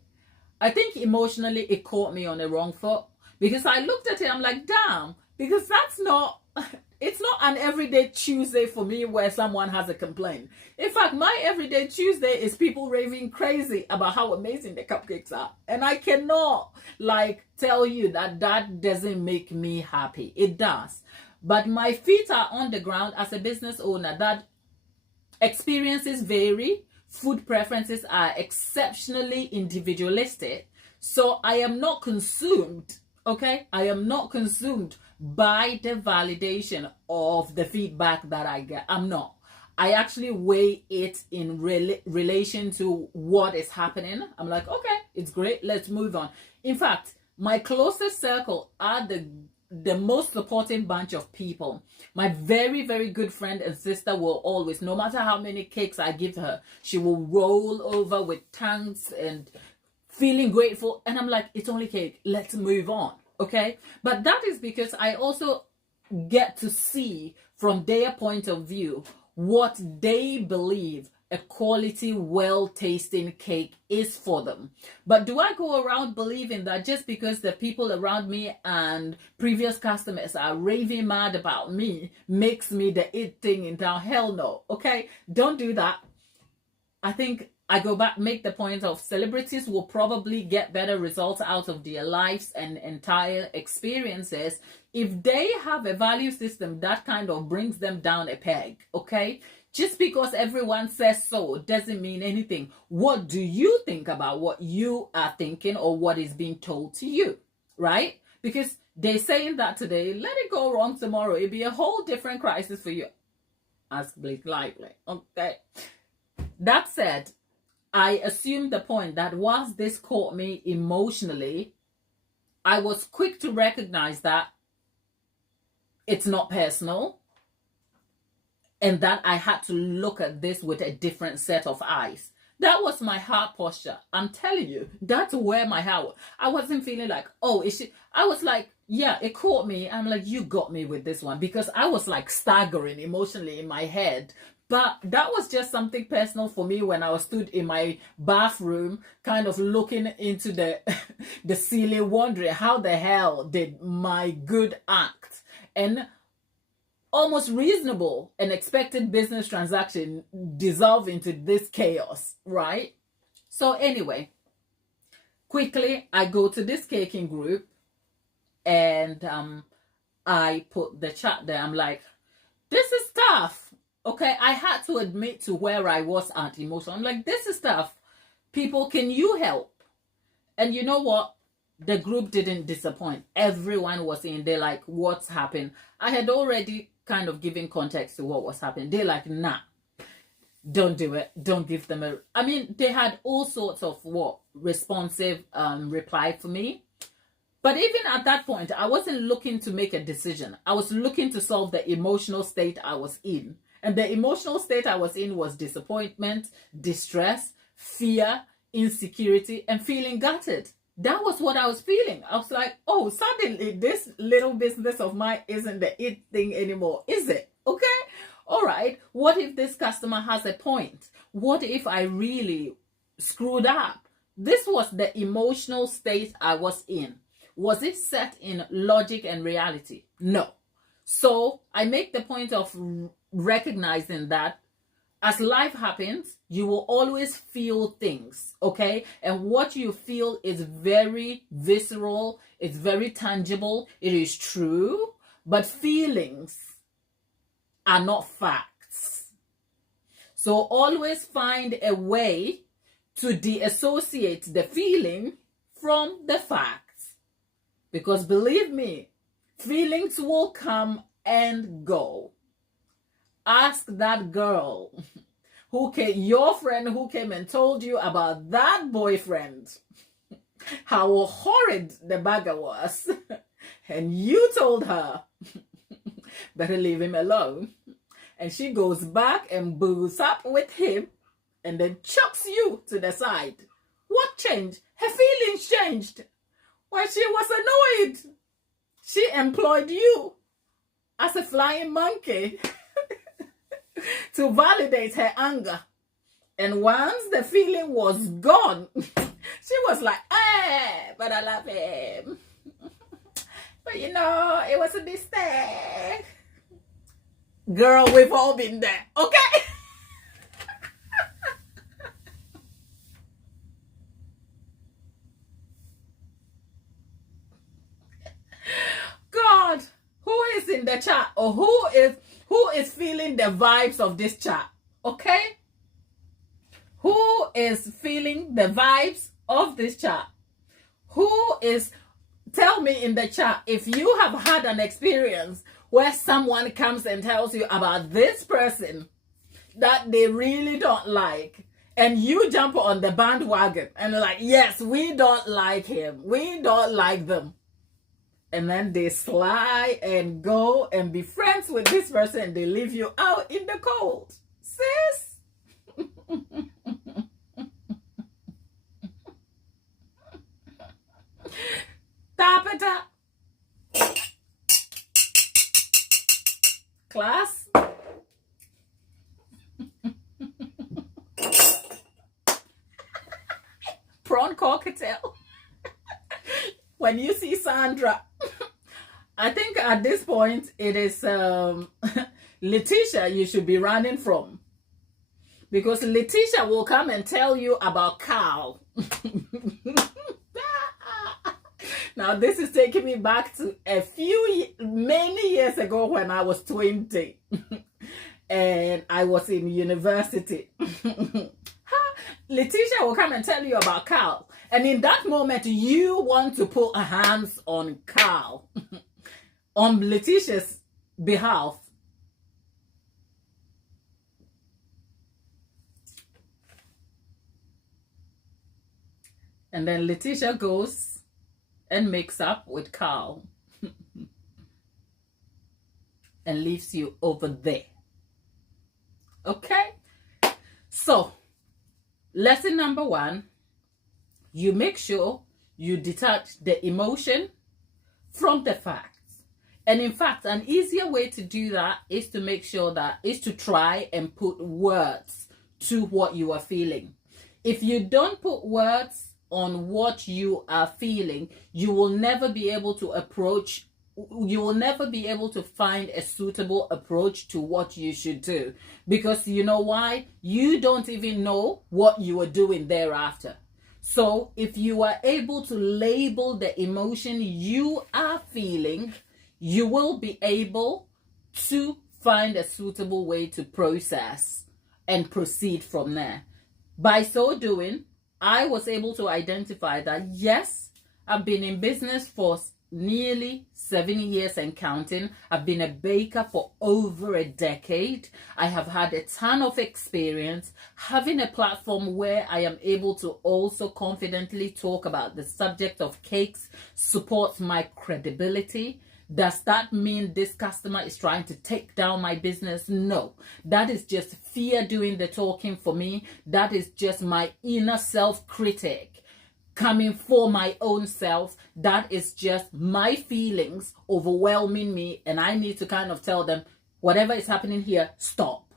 I think emotionally it caught me on the wrong foot, because I looked at it, I'm like, damn, because that's not, it's not an everyday Tuesday for me where someone has a complaint. In fact, my everyday Tuesday is people raving crazy about how amazing the cupcakes are. And I cannot tell you that that doesn't make me happy. It does. But my feet are on the ground as a business owner. That experiences vary. Food preferences are exceptionally individualistic. So I am not consumed, okay? I am not consumed by the validation of the feedback that I get. I'm not. I actually weigh it in relation to what is happening. I'm like, okay, it's great. Let's move on. In fact, my closest circle are the most supportive bunch of people. My very, very good friend and sister will always, no matter how many cakes I give her, she will roll over with thanks and feeling grateful. And I'm like, it's only cake. Let's move on. Okay. But that is because I also get to see from their point of view what they believe a quality, well-tasting cake is for them. But do I go around believing that just because the people around me and previous customers are raving mad about me makes me the it thing in town? Hell no. Okay, don't do that. I think I go back, make the point of celebrities will probably get better results out of their lives and entire experiences if they have a value system that kind of brings them down a peg, okay? Just because everyone says so doesn't mean anything. What do you think about what you are thinking or what is being told to you, right? Because they're saying that today, let it go wrong tomorrow. It'll be a whole different crisis for you. Ask Blake Lively, okay? That said, I assume the point that whilst this caught me emotionally, I was quick to recognize that it's not personal and that I had to look at this with a different set of eyes. That was my heart posture. I'm telling you, that's where my heart was. I wasn't feeling like, oh, is she? I was like, yeah, it caught me. I'm like, you got me with this one, because I was like staggering emotionally in my head. But that was just something personal for me when I was stood in my bathroom, kind of looking into the the ceiling, wondering how the hell did my good act and almost reasonable and expected business transaction dissolve into this chaos, right? So anyway, quickly, I go to this caking group and I put the chat there. I'm like, this is tough. Okay, I had to admit to where I was at emotional. I'm like, this is tough. People, can you help? And you know what? The group didn't disappoint. Everyone was in. They're like, what's happened? I had already kind of given context to what was happening. They're like, nah, don't do it. Don't give them a... I mean, they had all sorts of responsive reply for me. But even at that point, I wasn't looking to make a decision. I was looking to solve the emotional state I was in. And the emotional state I was in was disappointment, distress, fear, insecurity, and feeling gutted. That was what I was feeling. I was like, oh, suddenly this little business of mine isn't the it thing anymore, is it? Okay? All right. What if this customer has a point? What if I really screwed up? This was the emotional state I was in. Was it set in logic and reality? No. So I make the point of recognizing that as life happens, you will always feel things, okay? And what you feel is very visceral, it's very tangible, it is true, but feelings are not facts. So always find a way to deassociate the feeling from the facts. Because believe me, feelings will come and go. Ask that girl your friend who came and told you about that boyfriend, how horrid the bagger was, and you told her, better leave him alone. And she goes back and boos up with him and then chucks you to the side. What changed? Her feelings changed. When she was annoyed, she employed you as a flying monkey to validate her anger. And once the feeling was gone, she was like, but I love him. But you know, it was a mistake. Girl, we've all been there, okay? God, who is in the chat or who is feeling the vibes of this chat, okay? Who is feeling the vibes of this chat? Tell me in the chat if you have had an experience where someone comes and tells you about this person that they really don't like, and you jump on the bandwagon and you're like, yes, we don't like him, we don't like them. And then they slide and go and be friends with this person and they leave you out in the cold. Sis? Tap it up. Class. Prawn cocktail. When you see Sandra, I think at this point it is Letitia you should be running from. because Letitia will come and tell you about Carl. Now, this is taking me back to many years ago when I was 20 and I was in university. Letitia will come and tell you about Carl. And in that moment, you want to put hands on Carl on Letitia's behalf. And then Letitia goes and makes up with Carl and leaves you over there. Okay? So, lesson number 1, you make sure you detach the emotion from the facts. And in fact, an easier way to do that is to make sure is to try and put words to what you are feeling. If you don't put words on what you are feeling, you will never be able to find a suitable approach to what you should do. Because you know why? You don't even know what you are doing thereafter. So if you are able to label the emotion you are feeling, you will be able to find a suitable way to process and proceed from there. By so doing, I was able to identify that, yes, I've been in business for nearly 7 years and counting. I've been a baker for over a decade. I have had a ton of experience. Having a platform where I am able to also confidently talk about the subject of cakes supports my credibility. Does that mean this customer is trying to take down my business? No. That is just fear doing the talking for me. That is just my inner self-critic coming for my own self. That is just my feelings overwhelming me, and I need to kind of tell them, whatever is happening here, stop.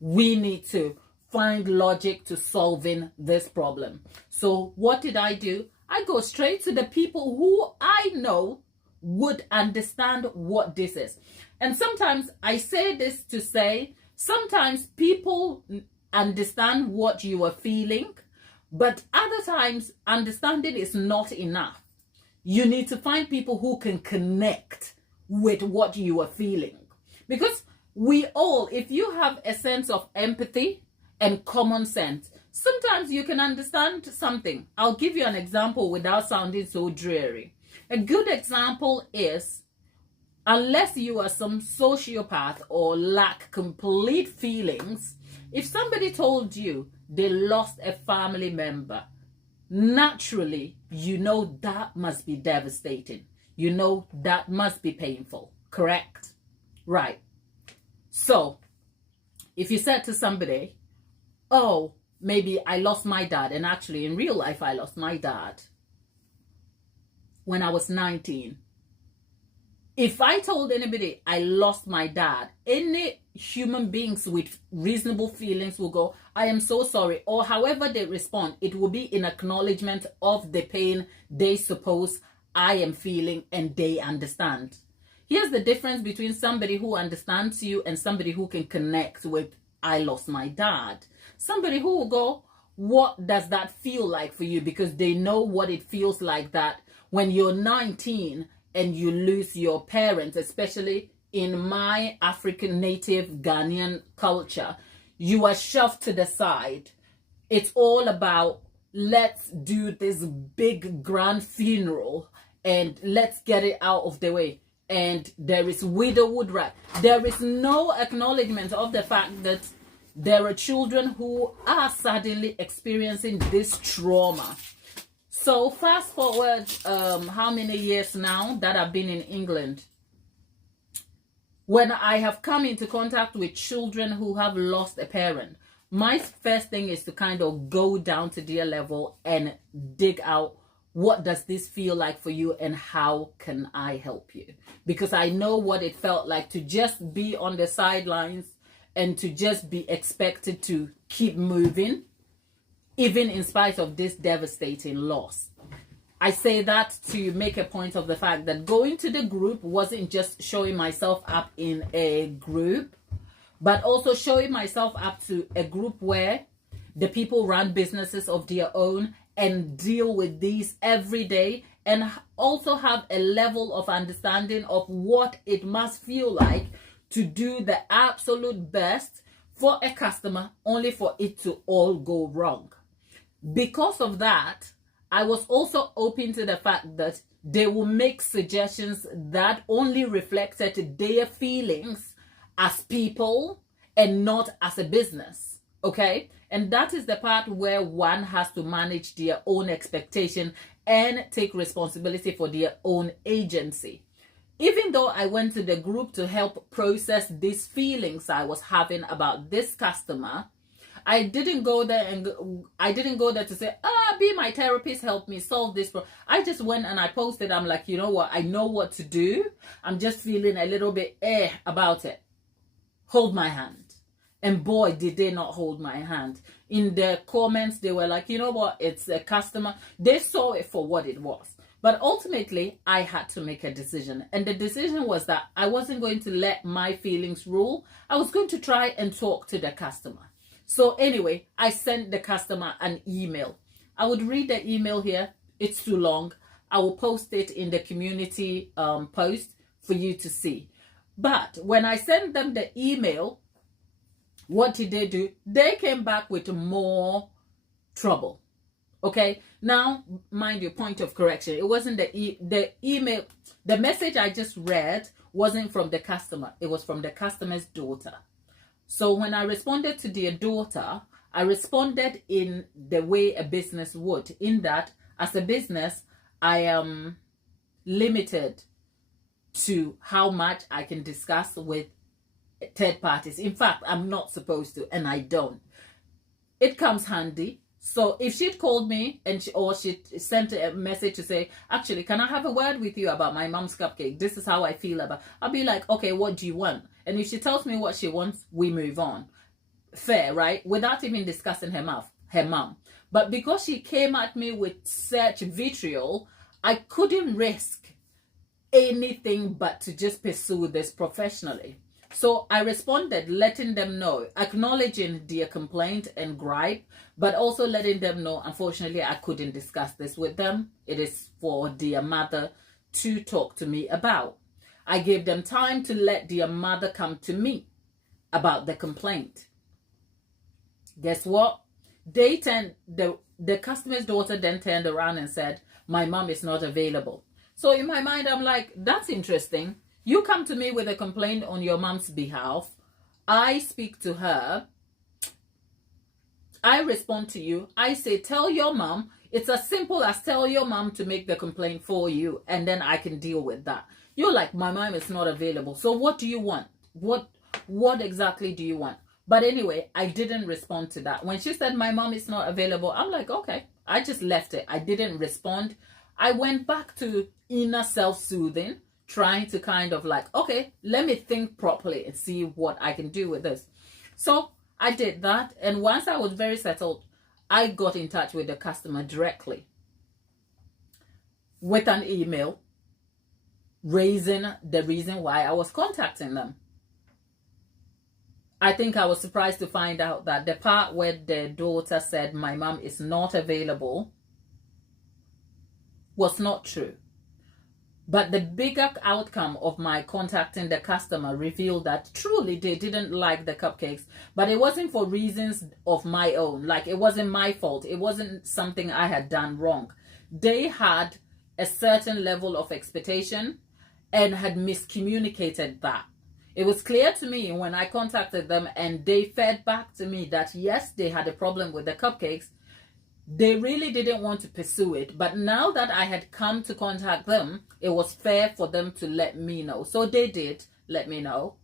We need to find logic to solving this problem. So what did I do? I go straight to the people who I know would understand what this is. And sometimes I say this to say, sometimes people understand what you are feeling, but other times understanding is not enough. You need to find people who can connect with what you are feeling. Because we all, if you have a sense of empathy and common sense, sometimes you can understand something. I'll give you an example without sounding so dreary. A good example is, unless you are some sociopath or lack complete feelings, if somebody told you they lost a family member, naturally, you know that must be devastating. You know that must be painful, correct? Right. So, if you said to somebody, oh, maybe I lost my dad, and actually in real life I lost my dad when I was 19. If I told anybody I lost my dad, any human beings with reasonable feelings will go, I am so sorry. Or however they respond, it will be in acknowledgement of the pain they suppose I am feeling, and they understand. Here's the difference between somebody who understands you and somebody who can connect with, I lost my dad. Somebody who will go, what does that feel like for you? Because they know what it feels like that when you're 19 and you lose your parents, especially in my African native Ghanaian culture, you are shoved to the side. It's all about, let's do this big grand funeral and let's get it out of the way. And there is widowhood, right? There is no acknowledgement of the fact that there are children who are suddenly experiencing this trauma. So fast forward, how many years now that I've been in England? When I have come into contact with children who have lost a parent, my first thing is to kind of go down to their level and dig out, what does this feel like for you and how can I help you? Because I know what it felt like to just be on the sidelines and to just be expected to keep moving, even in spite of this devastating loss. I say that to make a point of the fact that going to the group wasn't just showing myself up in a group, but also showing myself up to a group where the people run businesses of their own and deal with these every day, and also have a level of understanding of what it must feel like to do the absolute best for a customer, only for it to all go wrong. Because of that, I was also open to the fact that they will make suggestions that only reflected their feelings as people and not as a business. Okay? And that is the part where one has to manage their own expectation and take responsibility for their own agency. Even though I went to the group to help process these feelings I was having about this customer, I didn't go there to say, be my therapist, help me solve this problem. I just went and I posted. I'm like, you know what? I know what to do. I'm just feeling a little bit about it. Hold my hand. And boy, did they not hold my hand. In the comments, they were like, you know what? It's a customer. They saw it for what it was. But ultimately, I had to make a decision. And the decision was that I wasn't going to let my feelings rule. I was going to try and talk to the customer. So anyway, I sent the customer an email. I would read the email here. It's too long. I will post it in the community post for you to see. But when I sent them the email, what did they do? They came back with more trouble. Okay, now mind your point of correction. It wasn't the email. The message I just read wasn't from the customer. It was from the customer's daughter. So when I responded to their daughter, I responded in the way a business would. In that, as a business, I am limited to how much I can discuss with third parties. In fact, I'm not supposed to, and I don't. It comes handy. So if she'd called me and she sent a message to say, actually, can I have a word with you about my mom's cupcake? This is how I feel about it. I'll be like, okay, what do you want? And if she tells me what she wants, we move on. Fair, right? Without even discussing her mom. But because she came at me with such vitriol, I couldn't risk anything but to just pursue this professionally. So I responded, letting them know, acknowledging their complaint and gripe, but also letting them know, unfortunately, I couldn't discuss this with them. It is for their mother to talk to me about. I gave them time to let their mother come to me about the complaint. Guess what? The customer's daughter then turned around and said, my mom is not available. So in my mind, I'm like, that's interesting. You come to me with a complaint on your mom's behalf. I speak to her. I respond to you. I say, tell your mom. It's as simple as tell your mom to make the complaint for you, and then I can deal with that. You're like, my mom is not available. So what do you want? What exactly do you want? But anyway, I didn't respond to that. When she said my mom is not available, I'm like, okay. I just left it. I didn't respond. I went back to inner self-soothing, trying to kind of like, okay, let me think properly and see what I can do with this. So I did that. And once I was very settled, I got in touch with the customer directly with an email raising the reason why I was contacting them. I think I was surprised to find out that the part where the daughter said my mom is not available was not true. But the bigger outcome of my contacting the customer revealed that truly they didn't like the cupcakes, but it wasn't for reasons of my own. Like, it wasn't my fault. It wasn't something I had done wrong. They had a certain level of expectation and had miscommunicated that. It was clear to me when I contacted them and they fed back to me that yes, they had a problem with the cupcakes. They really didn't want to pursue it. But now that I had come to contact them, it was fair for them to let me know. So they did let me know.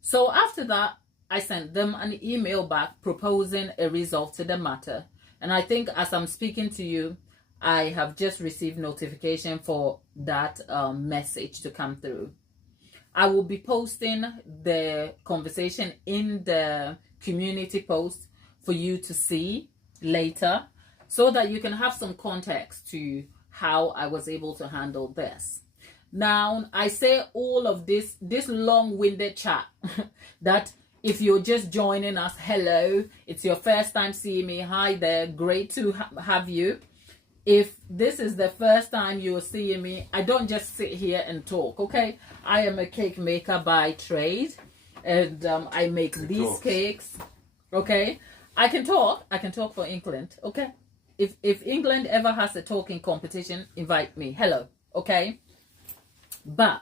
So after that, I sent them an email back proposing a resolve to the matter. And I think as I'm speaking to you, I have just received notification for that message to come through. I will be posting the conversation in the community post for you to see later, so that you can have some context to how I was able to handle this. Now, I say all of this long-winded chat that If you're just joining us, hello. It's your first time seeing me. Hi there. Great to have you. If this is the first time you're seeing me, I don't just sit here and talk, okay? I am a cake maker by trade, and I make these cakes, okay? I can talk for England, okay? If England ever has a talking competition, invite me. Hello, okay? But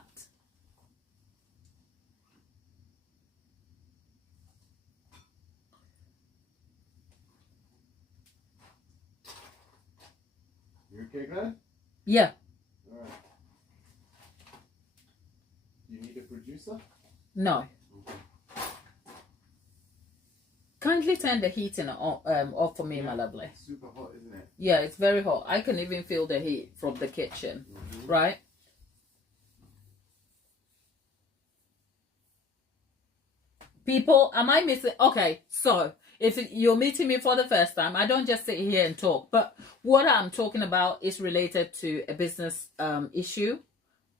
you okay, Glenn? yeah. All right. You need a producer? No. Okay. Kindly turn the heating off for me, my lovely. It's super hot, isn't it? Yeah, it's very hot. I can even feel the heat from the kitchen, right? People, am I missing? Okay, so if you're meeting me for the first time, I don't just sit here and talk. But what I'm talking about is related to a business issue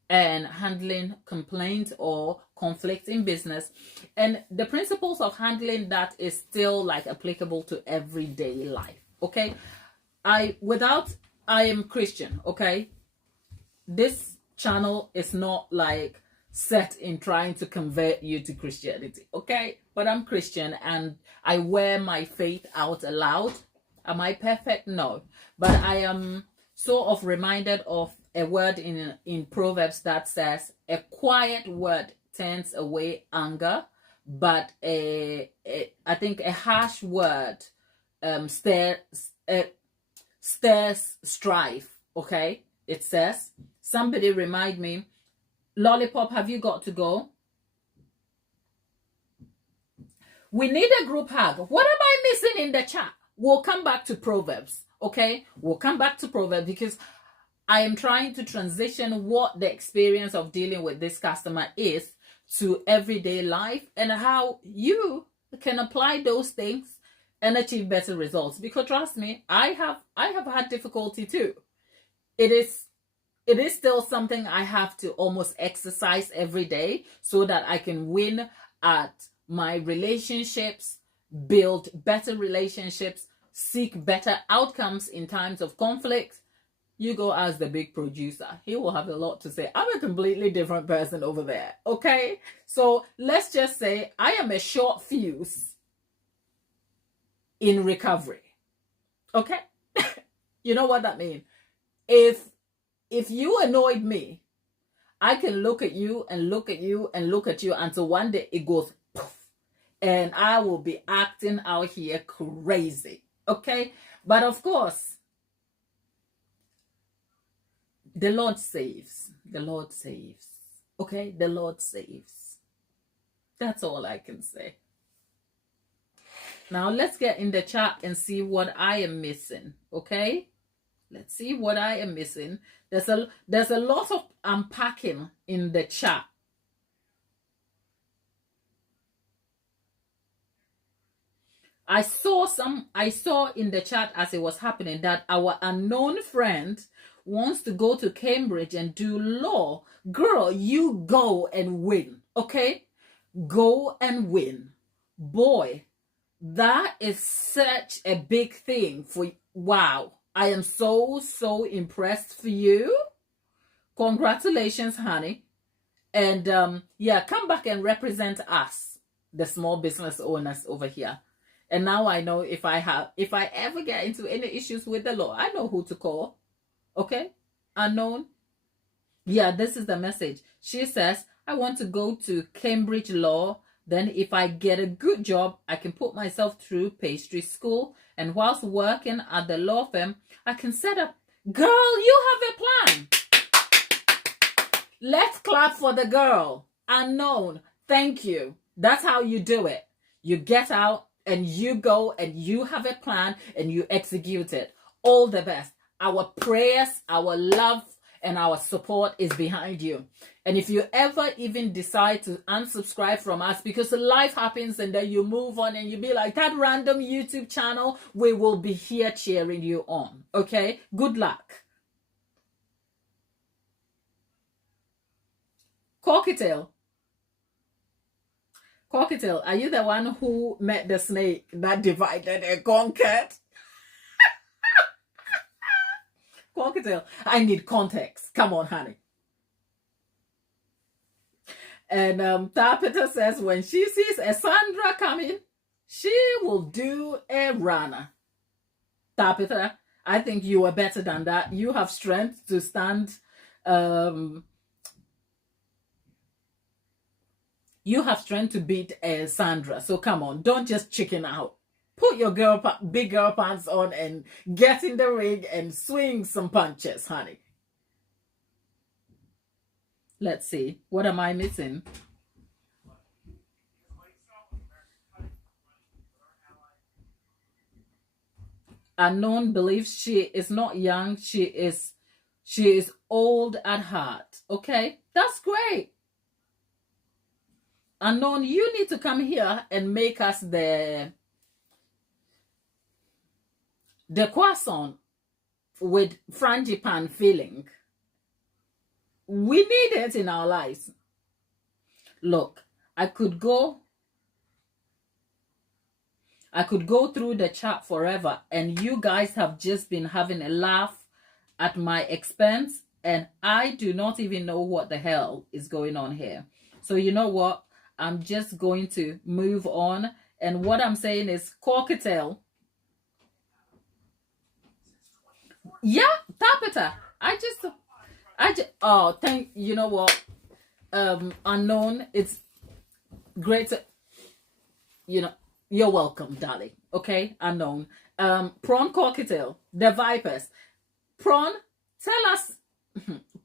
and handling complaints or conflict in business. And the principles of handling that is still like applicable to everyday life. Okay, I am Christian. Okay, this channel is not like set in trying to convert you to Christianity, okay? But I'm Christian and I wear my faith out loud. Am I perfect? No. But I am sort of reminded of a word in Proverbs that says, a quiet word turns away anger, but I think a harsh word stirs strife, okay? It says, somebody remind me, Lollipop, have you got to go? We need a group hug. What am I missing in the chat? We'll come back to Proverbs, okay? We'll come back to Proverbs because I am trying to transition what the experience of dealing with this customer is to everyday life and how you can apply those things and achieve better results. Because trust me, I have had difficulty too. It is still something I have to almost exercise every day so that I can win at my relationships, build better relationships, seek better outcomes in times of conflict. You go ask the big producer. He will have a lot to say. I'm a completely different person over there, okay? So let's just say I am a short fuse in recovery, okay? You know what that means? If you annoyed me, I can look at you and look at you and look at you until one day it goes poof, and I will be acting out here crazy, okay? But of course, the Lord saves. The Lord saves, okay? The Lord saves. That's all I can say. Now let's get in the chat and see what I am missing, okay? Let's see what I am missing. There's a lot of unpacking in the chat. I saw in the chat as it was happening that our unknown friend wants to go to Cambridge and do law. Girl, you go and win, okay? Go and win. Boy, that is such a big thing for you. Wow. I am so impressed for you. Congratulations, honey. And yeah, come back and represent us, the small business owners over here. And now I know if I ever get into any issues with the law, I know who to call. Okay? Unknown. Yeah, this is the message. She says, I want to go to Cambridge Law. Then if I get a good job, I can put myself through pastry school. And whilst working at the law firm, I can set up. Girl, you have a plan. Let's clap for the girl. Unknown. Thank you. That's how you do it. You get out and you go and you have a plan and you execute it. All the best. Our prayers, our love, and our support is behind you. And if you ever even decide to unsubscribe from us because life happens and then you move on and you be like, that random YouTube channel, we will be here cheering you on. Okay? Good luck. Cocktail. Cockatiel, are you the one who met the snake that divided and conquered? Cockatiel, I need context. Come on, honey. And Tapita says when she sees a Sandra coming, she will do a runner. Tapita, I think you are better than that. You have strength to stand. You have strength to beat Sandra. So come on, don't just chicken out. Put your big girl pants on and get in the ring and swing some punches, honey. Let's see. What am I missing? Unknown believes she is not young. She is old at heart. Okay, that's great. Unknown, you need to come here and make us the croissant with frangipan filling. We need it in our lives. Look, I could go through the chat forever, and you guys have just been having a laugh at my expense, and I do not even know what the hell is going on here. So you know what? I'm just going to move on. And what I'm saying is, Cockatiel. Yeah, Tapita. Oh, you know what? Unknown, it's great to, you're welcome, darling. Okay, Unknown. Prawn Cockatiel, the Vipers. Prawn, tell us,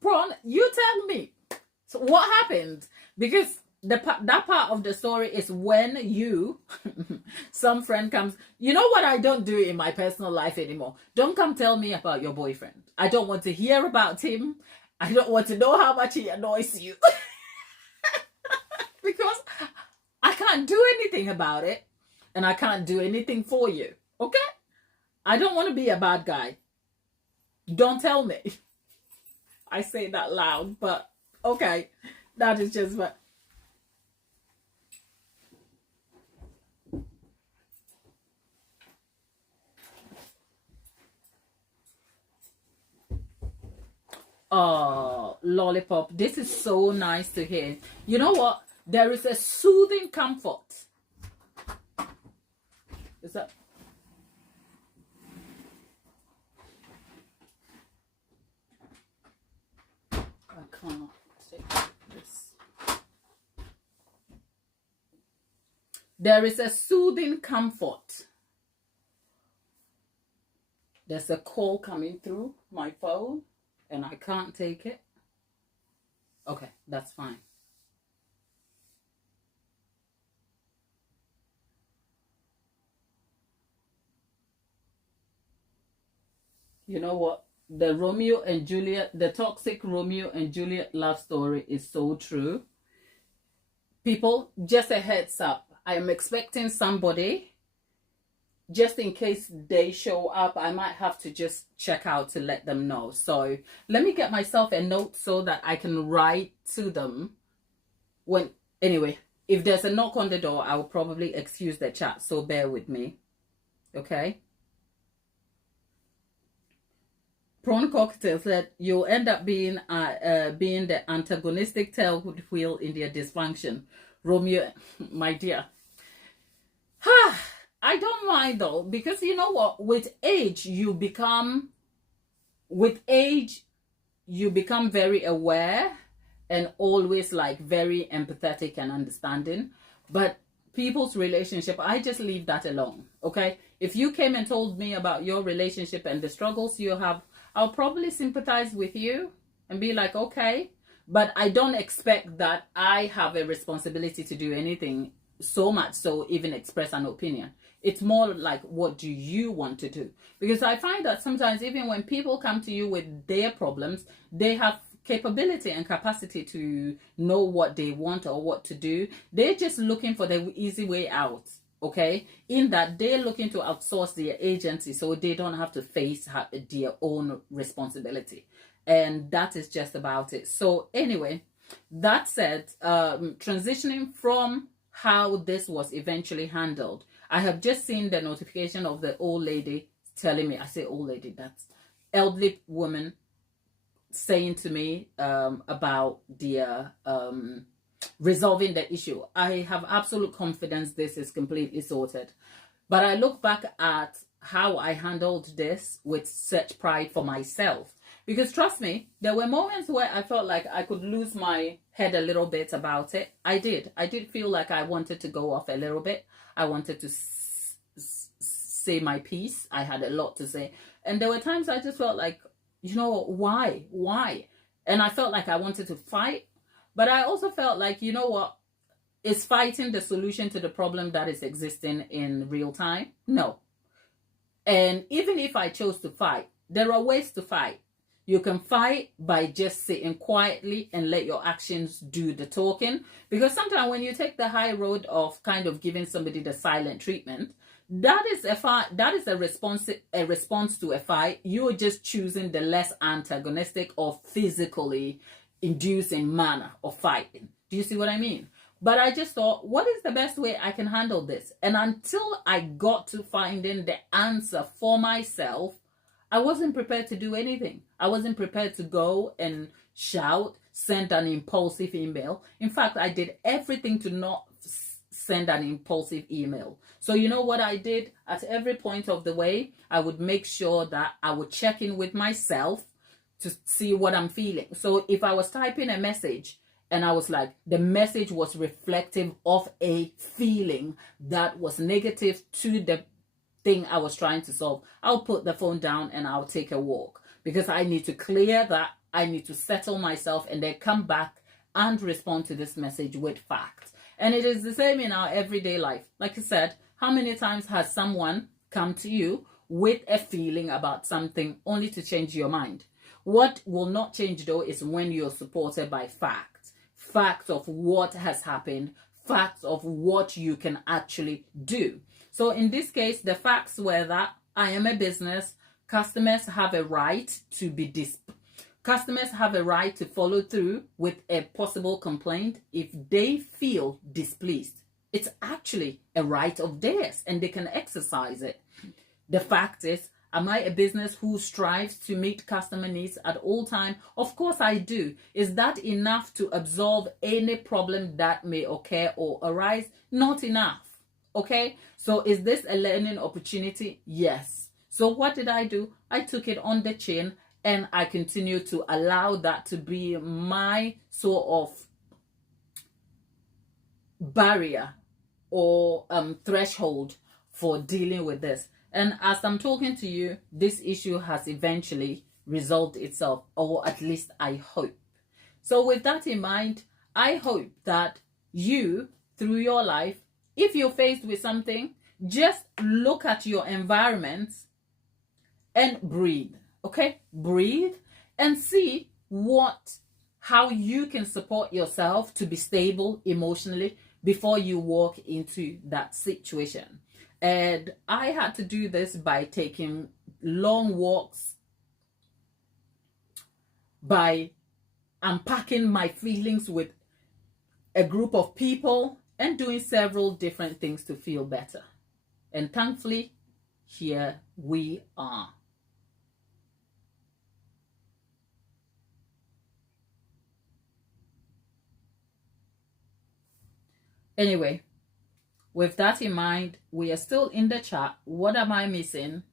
Prawn, you tell me. So what happened? Because that part of the story is when some friend comes. You know what I don't do in my personal life anymore? Don't come tell me about your boyfriend. I don't want to hear about him. I don't want to know how much he annoys you. Because I can't do anything about it. And I can't do anything for you. Okay? I don't want to be a bad guy. Don't tell me. I say that loud, but okay. That is just what. Oh, Lollipop. This is so nice to hear. You know what? There is a soothing comfort. Is that? I can't take this. There is a soothing comfort. There's a call coming through my phone and I can't take it. Okay, that's fine. You know what? The Romeo and Juliet, the toxic Romeo and Juliet love story is so true. People, just a heads up. I am expecting somebody. Just in case they show up, I might have to just check out to let them know. So let me get myself a note so that I can write to them. Anyway, if there's a knock on the door, I will probably excuse the chat. So bear with me. Okay? Prawn Cocktail said you'll end up being the antagonistic tail wheel in their dysfunction. Romeo, my dear. I don't mind though, because you know what? With age, you become very aware and always like very empathetic and understanding. But people's relationship, I just leave that alone. Okay? If you came and told me about your relationship and the struggles you have, I'll probably sympathize with you and be like, okay, but I don't expect that I have a responsibility to do anything, so much so even express an opinion. It's more like, what do you want to do? Because I find that sometimes even when people come to you with their problems, they have capability and capacity to know what they want or what to do. They're just looking for the easy way out. Okay, in that they're looking to outsource their agency so they don't have to face their own responsibility, and that is just about it. So anyway, that said, transitioning from how this was eventually handled. I have just seen the notification of the old lady telling me, I say old lady, that's elderly woman, saying to me about the resolving the issue. I have absolute confidence this is completely sorted. But I look back at how I handled this with such pride for myself. Because trust me, there were moments where I felt like I could lose my head a little bit about it. I did. I did feel like I wanted to go off a little bit. I wanted to say my piece. I had a lot to say. And there were times I just felt like, you know, why? And I felt like I wanted to fight. But I also felt like, you know what? Is fighting the solution to the problem that is existing in real time? No. And even if I chose to fight, there are ways to fight. You can fight by just sitting quietly and let your actions do the talking. Because sometimes when you take the high road of kind of giving somebody the silent treatment, that is a fight. That is a response to a fight. You're just choosing the less antagonistic or physically inducing manner of fighting. Do you see what I mean? But I just thought, what is the best way I can handle this? And until I got to finding the answer for myself, I wasn't prepared to do anything. I wasn't prepared to go and shout, send an impulsive email. In fact, I did everything to not send an impulsive email. So you know what I did? At every point of the way, I would make sure that I would check in with myself to see what I'm feeling. So if I was typing a message and I was like, the message was reflective of a feeling that was negative to the thing I was trying to solve, I'll put the phone down and I'll take a walk, because I need to clear that. I need to settle myself and then come back and respond to this message with facts. And it is the same in our everyday life. Like I said, how many times has someone come to you with a feeling about something only to change your mind? What will not change though is when you're supported by facts. Facts of what has happened, facts of what you can actually do. So in this case, the facts were that I am a business. Customers have a right to be customers have a right to follow through with a possible complaint if they feel displeased. It's actually a right of theirs and they can exercise it. The fact is, am I a business who strives to meet customer needs at all times? Of course I do. Is that enough to absorb any problem that may occur or arise? Not enough. Okay? So is this a learning opportunity? Yes. So what did I do? I took it on the chin and I continue to allow that to be my sort of barrier or threshold for dealing with this. And as I'm talking to you, this issue has eventually resolved itself, or at least I hope. So with that in mind, I hope that you, through your life, if you're faced with something, just look at your environment and breathe, okay? Breathe and see how you can support yourself to be stable emotionally before you walk into that situation. And I had to do this by taking long walks, by unpacking my feelings with a group of people, and doing several different things to feel better. And thankfully, here we are. Anyway, with that in mind, we are still in the chat. What am I missing?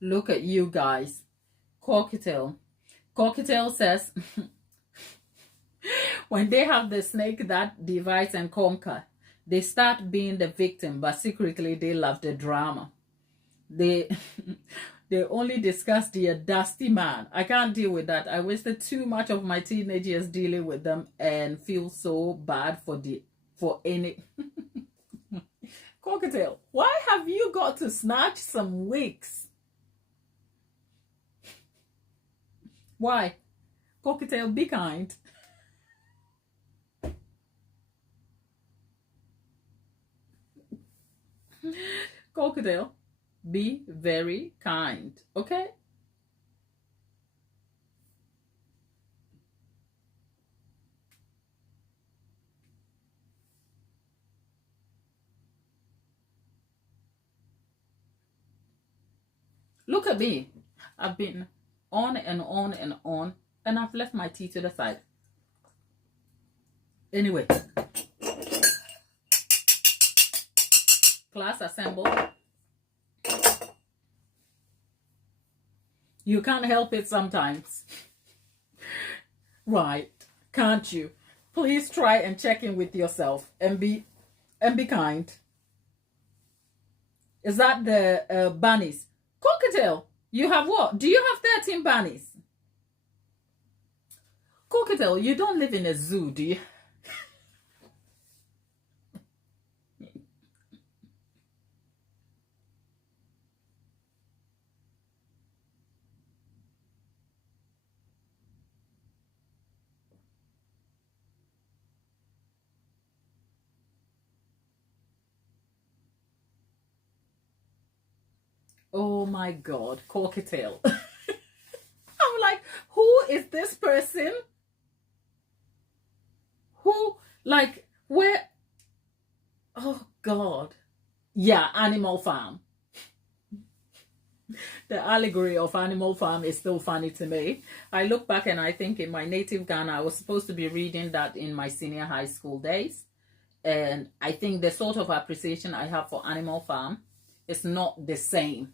Look at you guys. Cocktail says, when they have the snake that divides and conquer, they start being the victim, but secretly they love the drama. They only discuss the dusty man. I can't deal with that. I wasted too much of my teenage years dealing with them and feel so bad for any Cocktail. Why have you got to snatch some wigs? Why? Cocktail, be kind. Crocodile, be very kind, okay? Look at me. I've been on and on and on, and I've left my tea to the side. Anyway, class assemble. You can't help it sometimes. Right, can't you? Please try and check in with yourself and be kind. Is that the bunnies? Cockatiel, you have what? Do you have 13 bunnies? Cockatiel, you don't live in a zoo, do you? Oh my God, Cockatiel. I'm like, who is this person? Who, like, where? Oh God. Yeah, Animal Farm. The allegory of Animal Farm is still funny to me. I look back and I think in my native Ghana, I was supposed to be reading that in my senior high school days. And I think the sort of appreciation I have for Animal Farm is not the same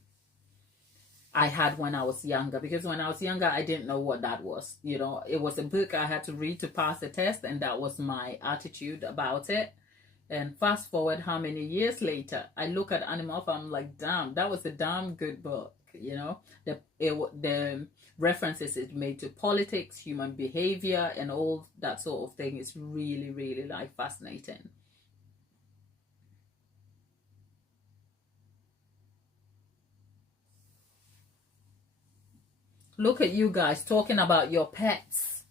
I had when I was younger, because when I was younger, I didn't know what that was. You know, it was a book I had to read to pass the test, and that was my attitude about it. And fast forward how many years later, I look at Animal Farm like, damn, that was a damn good book. You know, the references it made to politics, human behavior, and all that sort of thing is really, really like fascinating. Look at you guys talking about your pets.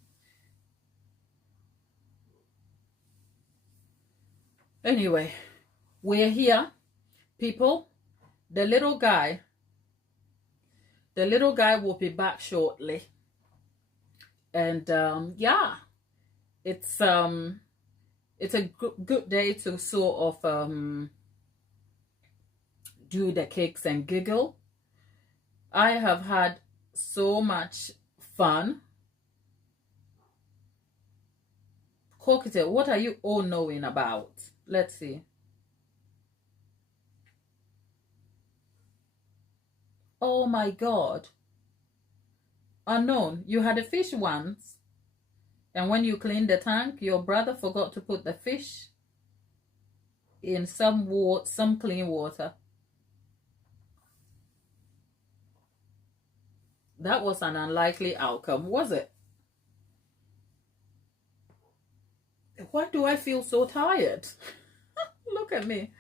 Anyway, we're here, people. The little guy will be back shortly. And yeah, it's a good day to sort of do the cakes and giggle. I have had so much fun. Cockatiel, what are you all knowing about? Let's see. Oh my God. Unknown, you had a fish once, and when you cleaned the tank, your brother forgot to put the fish in some clean water. That was an unlikely outcome, was it? Why do I feel so tired? Look at me.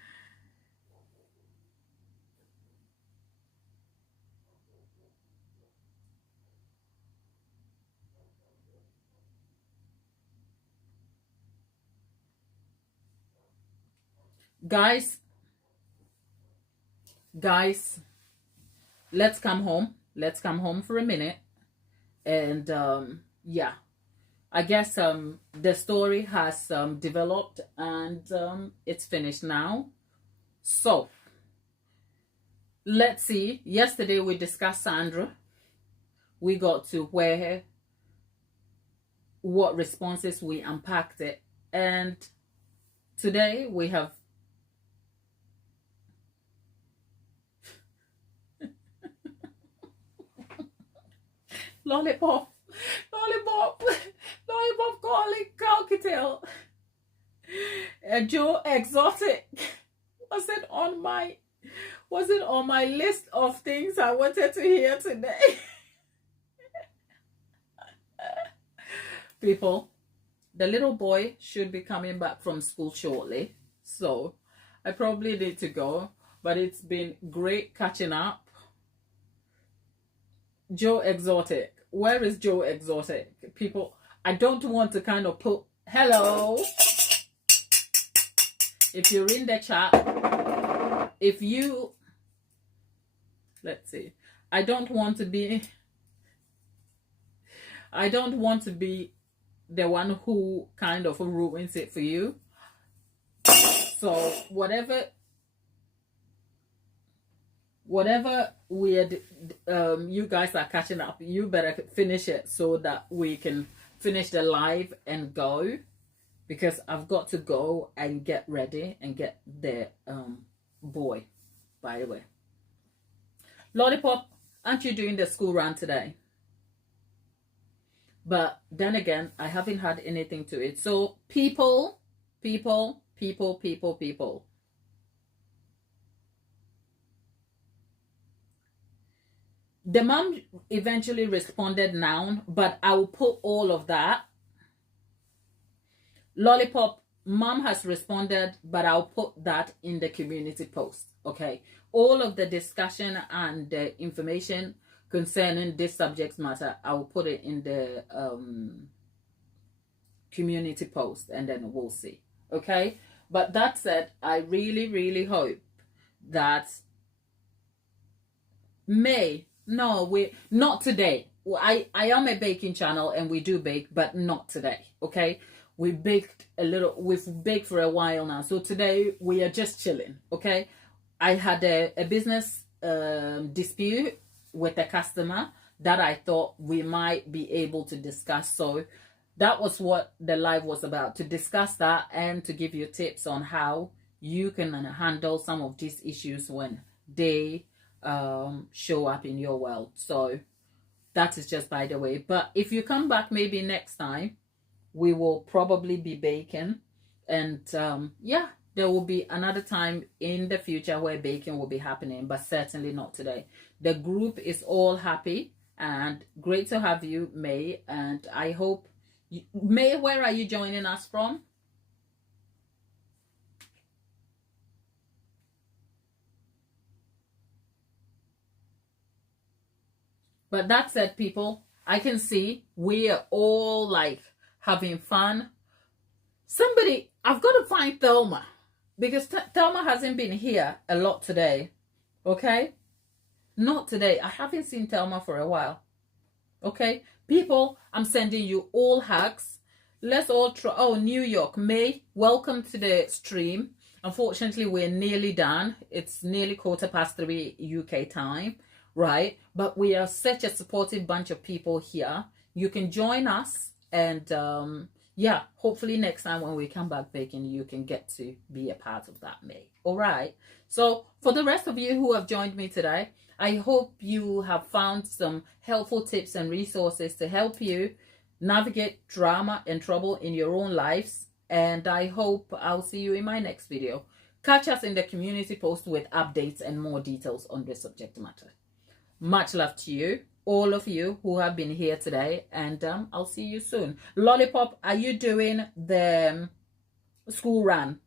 Guys, let's come home. Let's come home for a minute. And yeah, I guess the story has developed, and it's finished now. So let's see. Yesterday we discussed Sandra. We got to what responses we unpacked it, and today we have lollipop calling Cockatiel. Joe Exotic. Was it on my list of things I wanted to hear today? People, the little boy should be coming back from school shortly, so I probably need to go, but it's been great catching up. Joe Exotic, where is Joe Exotic? People, I don't want to kind of put hello. If you're in the chat, if you, let's see, I don't want to be the one who kind of ruins it for you. So whatever weird you guys are catching up, you better finish it so that we can finish the live and go, because I've got to go and get ready and get the boy. By the way, Lollipop, aren't you doing the school run today? But then again, I haven't had anything to it. So people. The mom eventually responded now, but I will put all of that. Lollipop, mom has responded, but I'll put that in the community post. Okay. All of the discussion and the information concerning this subject matter, I will put it in the community post, and then we'll see. Okay. But that said, I really hope that not today. I am a baking channel and we do bake, but not today. Okay. We've baked for a while now. So today we are just chilling. Okay. I had a business dispute with a customer that I thought we might be able to discuss. So that was what the live was about, to discuss that and to give you tips on how you can handle some of these issues when they show up in your world. So that is just by the way. But if you come back maybe next time, we will probably be baking, and yeah, there will be another time in the future where baking will be happening, but certainly not today. The group is all happy and great to have you, May, and I hope May, where are you joining us from? But that said, people, I can see we are all like having fun. I've got to find Thelma, because Thelma hasn't been here a lot today. Okay? Not today. I haven't seen Thelma for a while. Okay? People, I'm sending you all hugs. Let's all try. Oh, New York. May, welcome to the stream. Unfortunately, we're nearly done. It's nearly 3:15 UK time. Right? But we are such a supportive bunch of people here. You can join us, and yeah, hopefully next time when we come back baking, you can get to be a part of that, May. All right. So for the rest of you who have joined me today, I hope you have found some helpful tips and resources to help you navigate drama and trouble in your own lives. And I hope I'll see you in my next video. Catch us in the community post with updates and more details on this subject matter. Much love to you, all of you who have been here today, and I'll see you soon. Lollipop, are you doing the school run?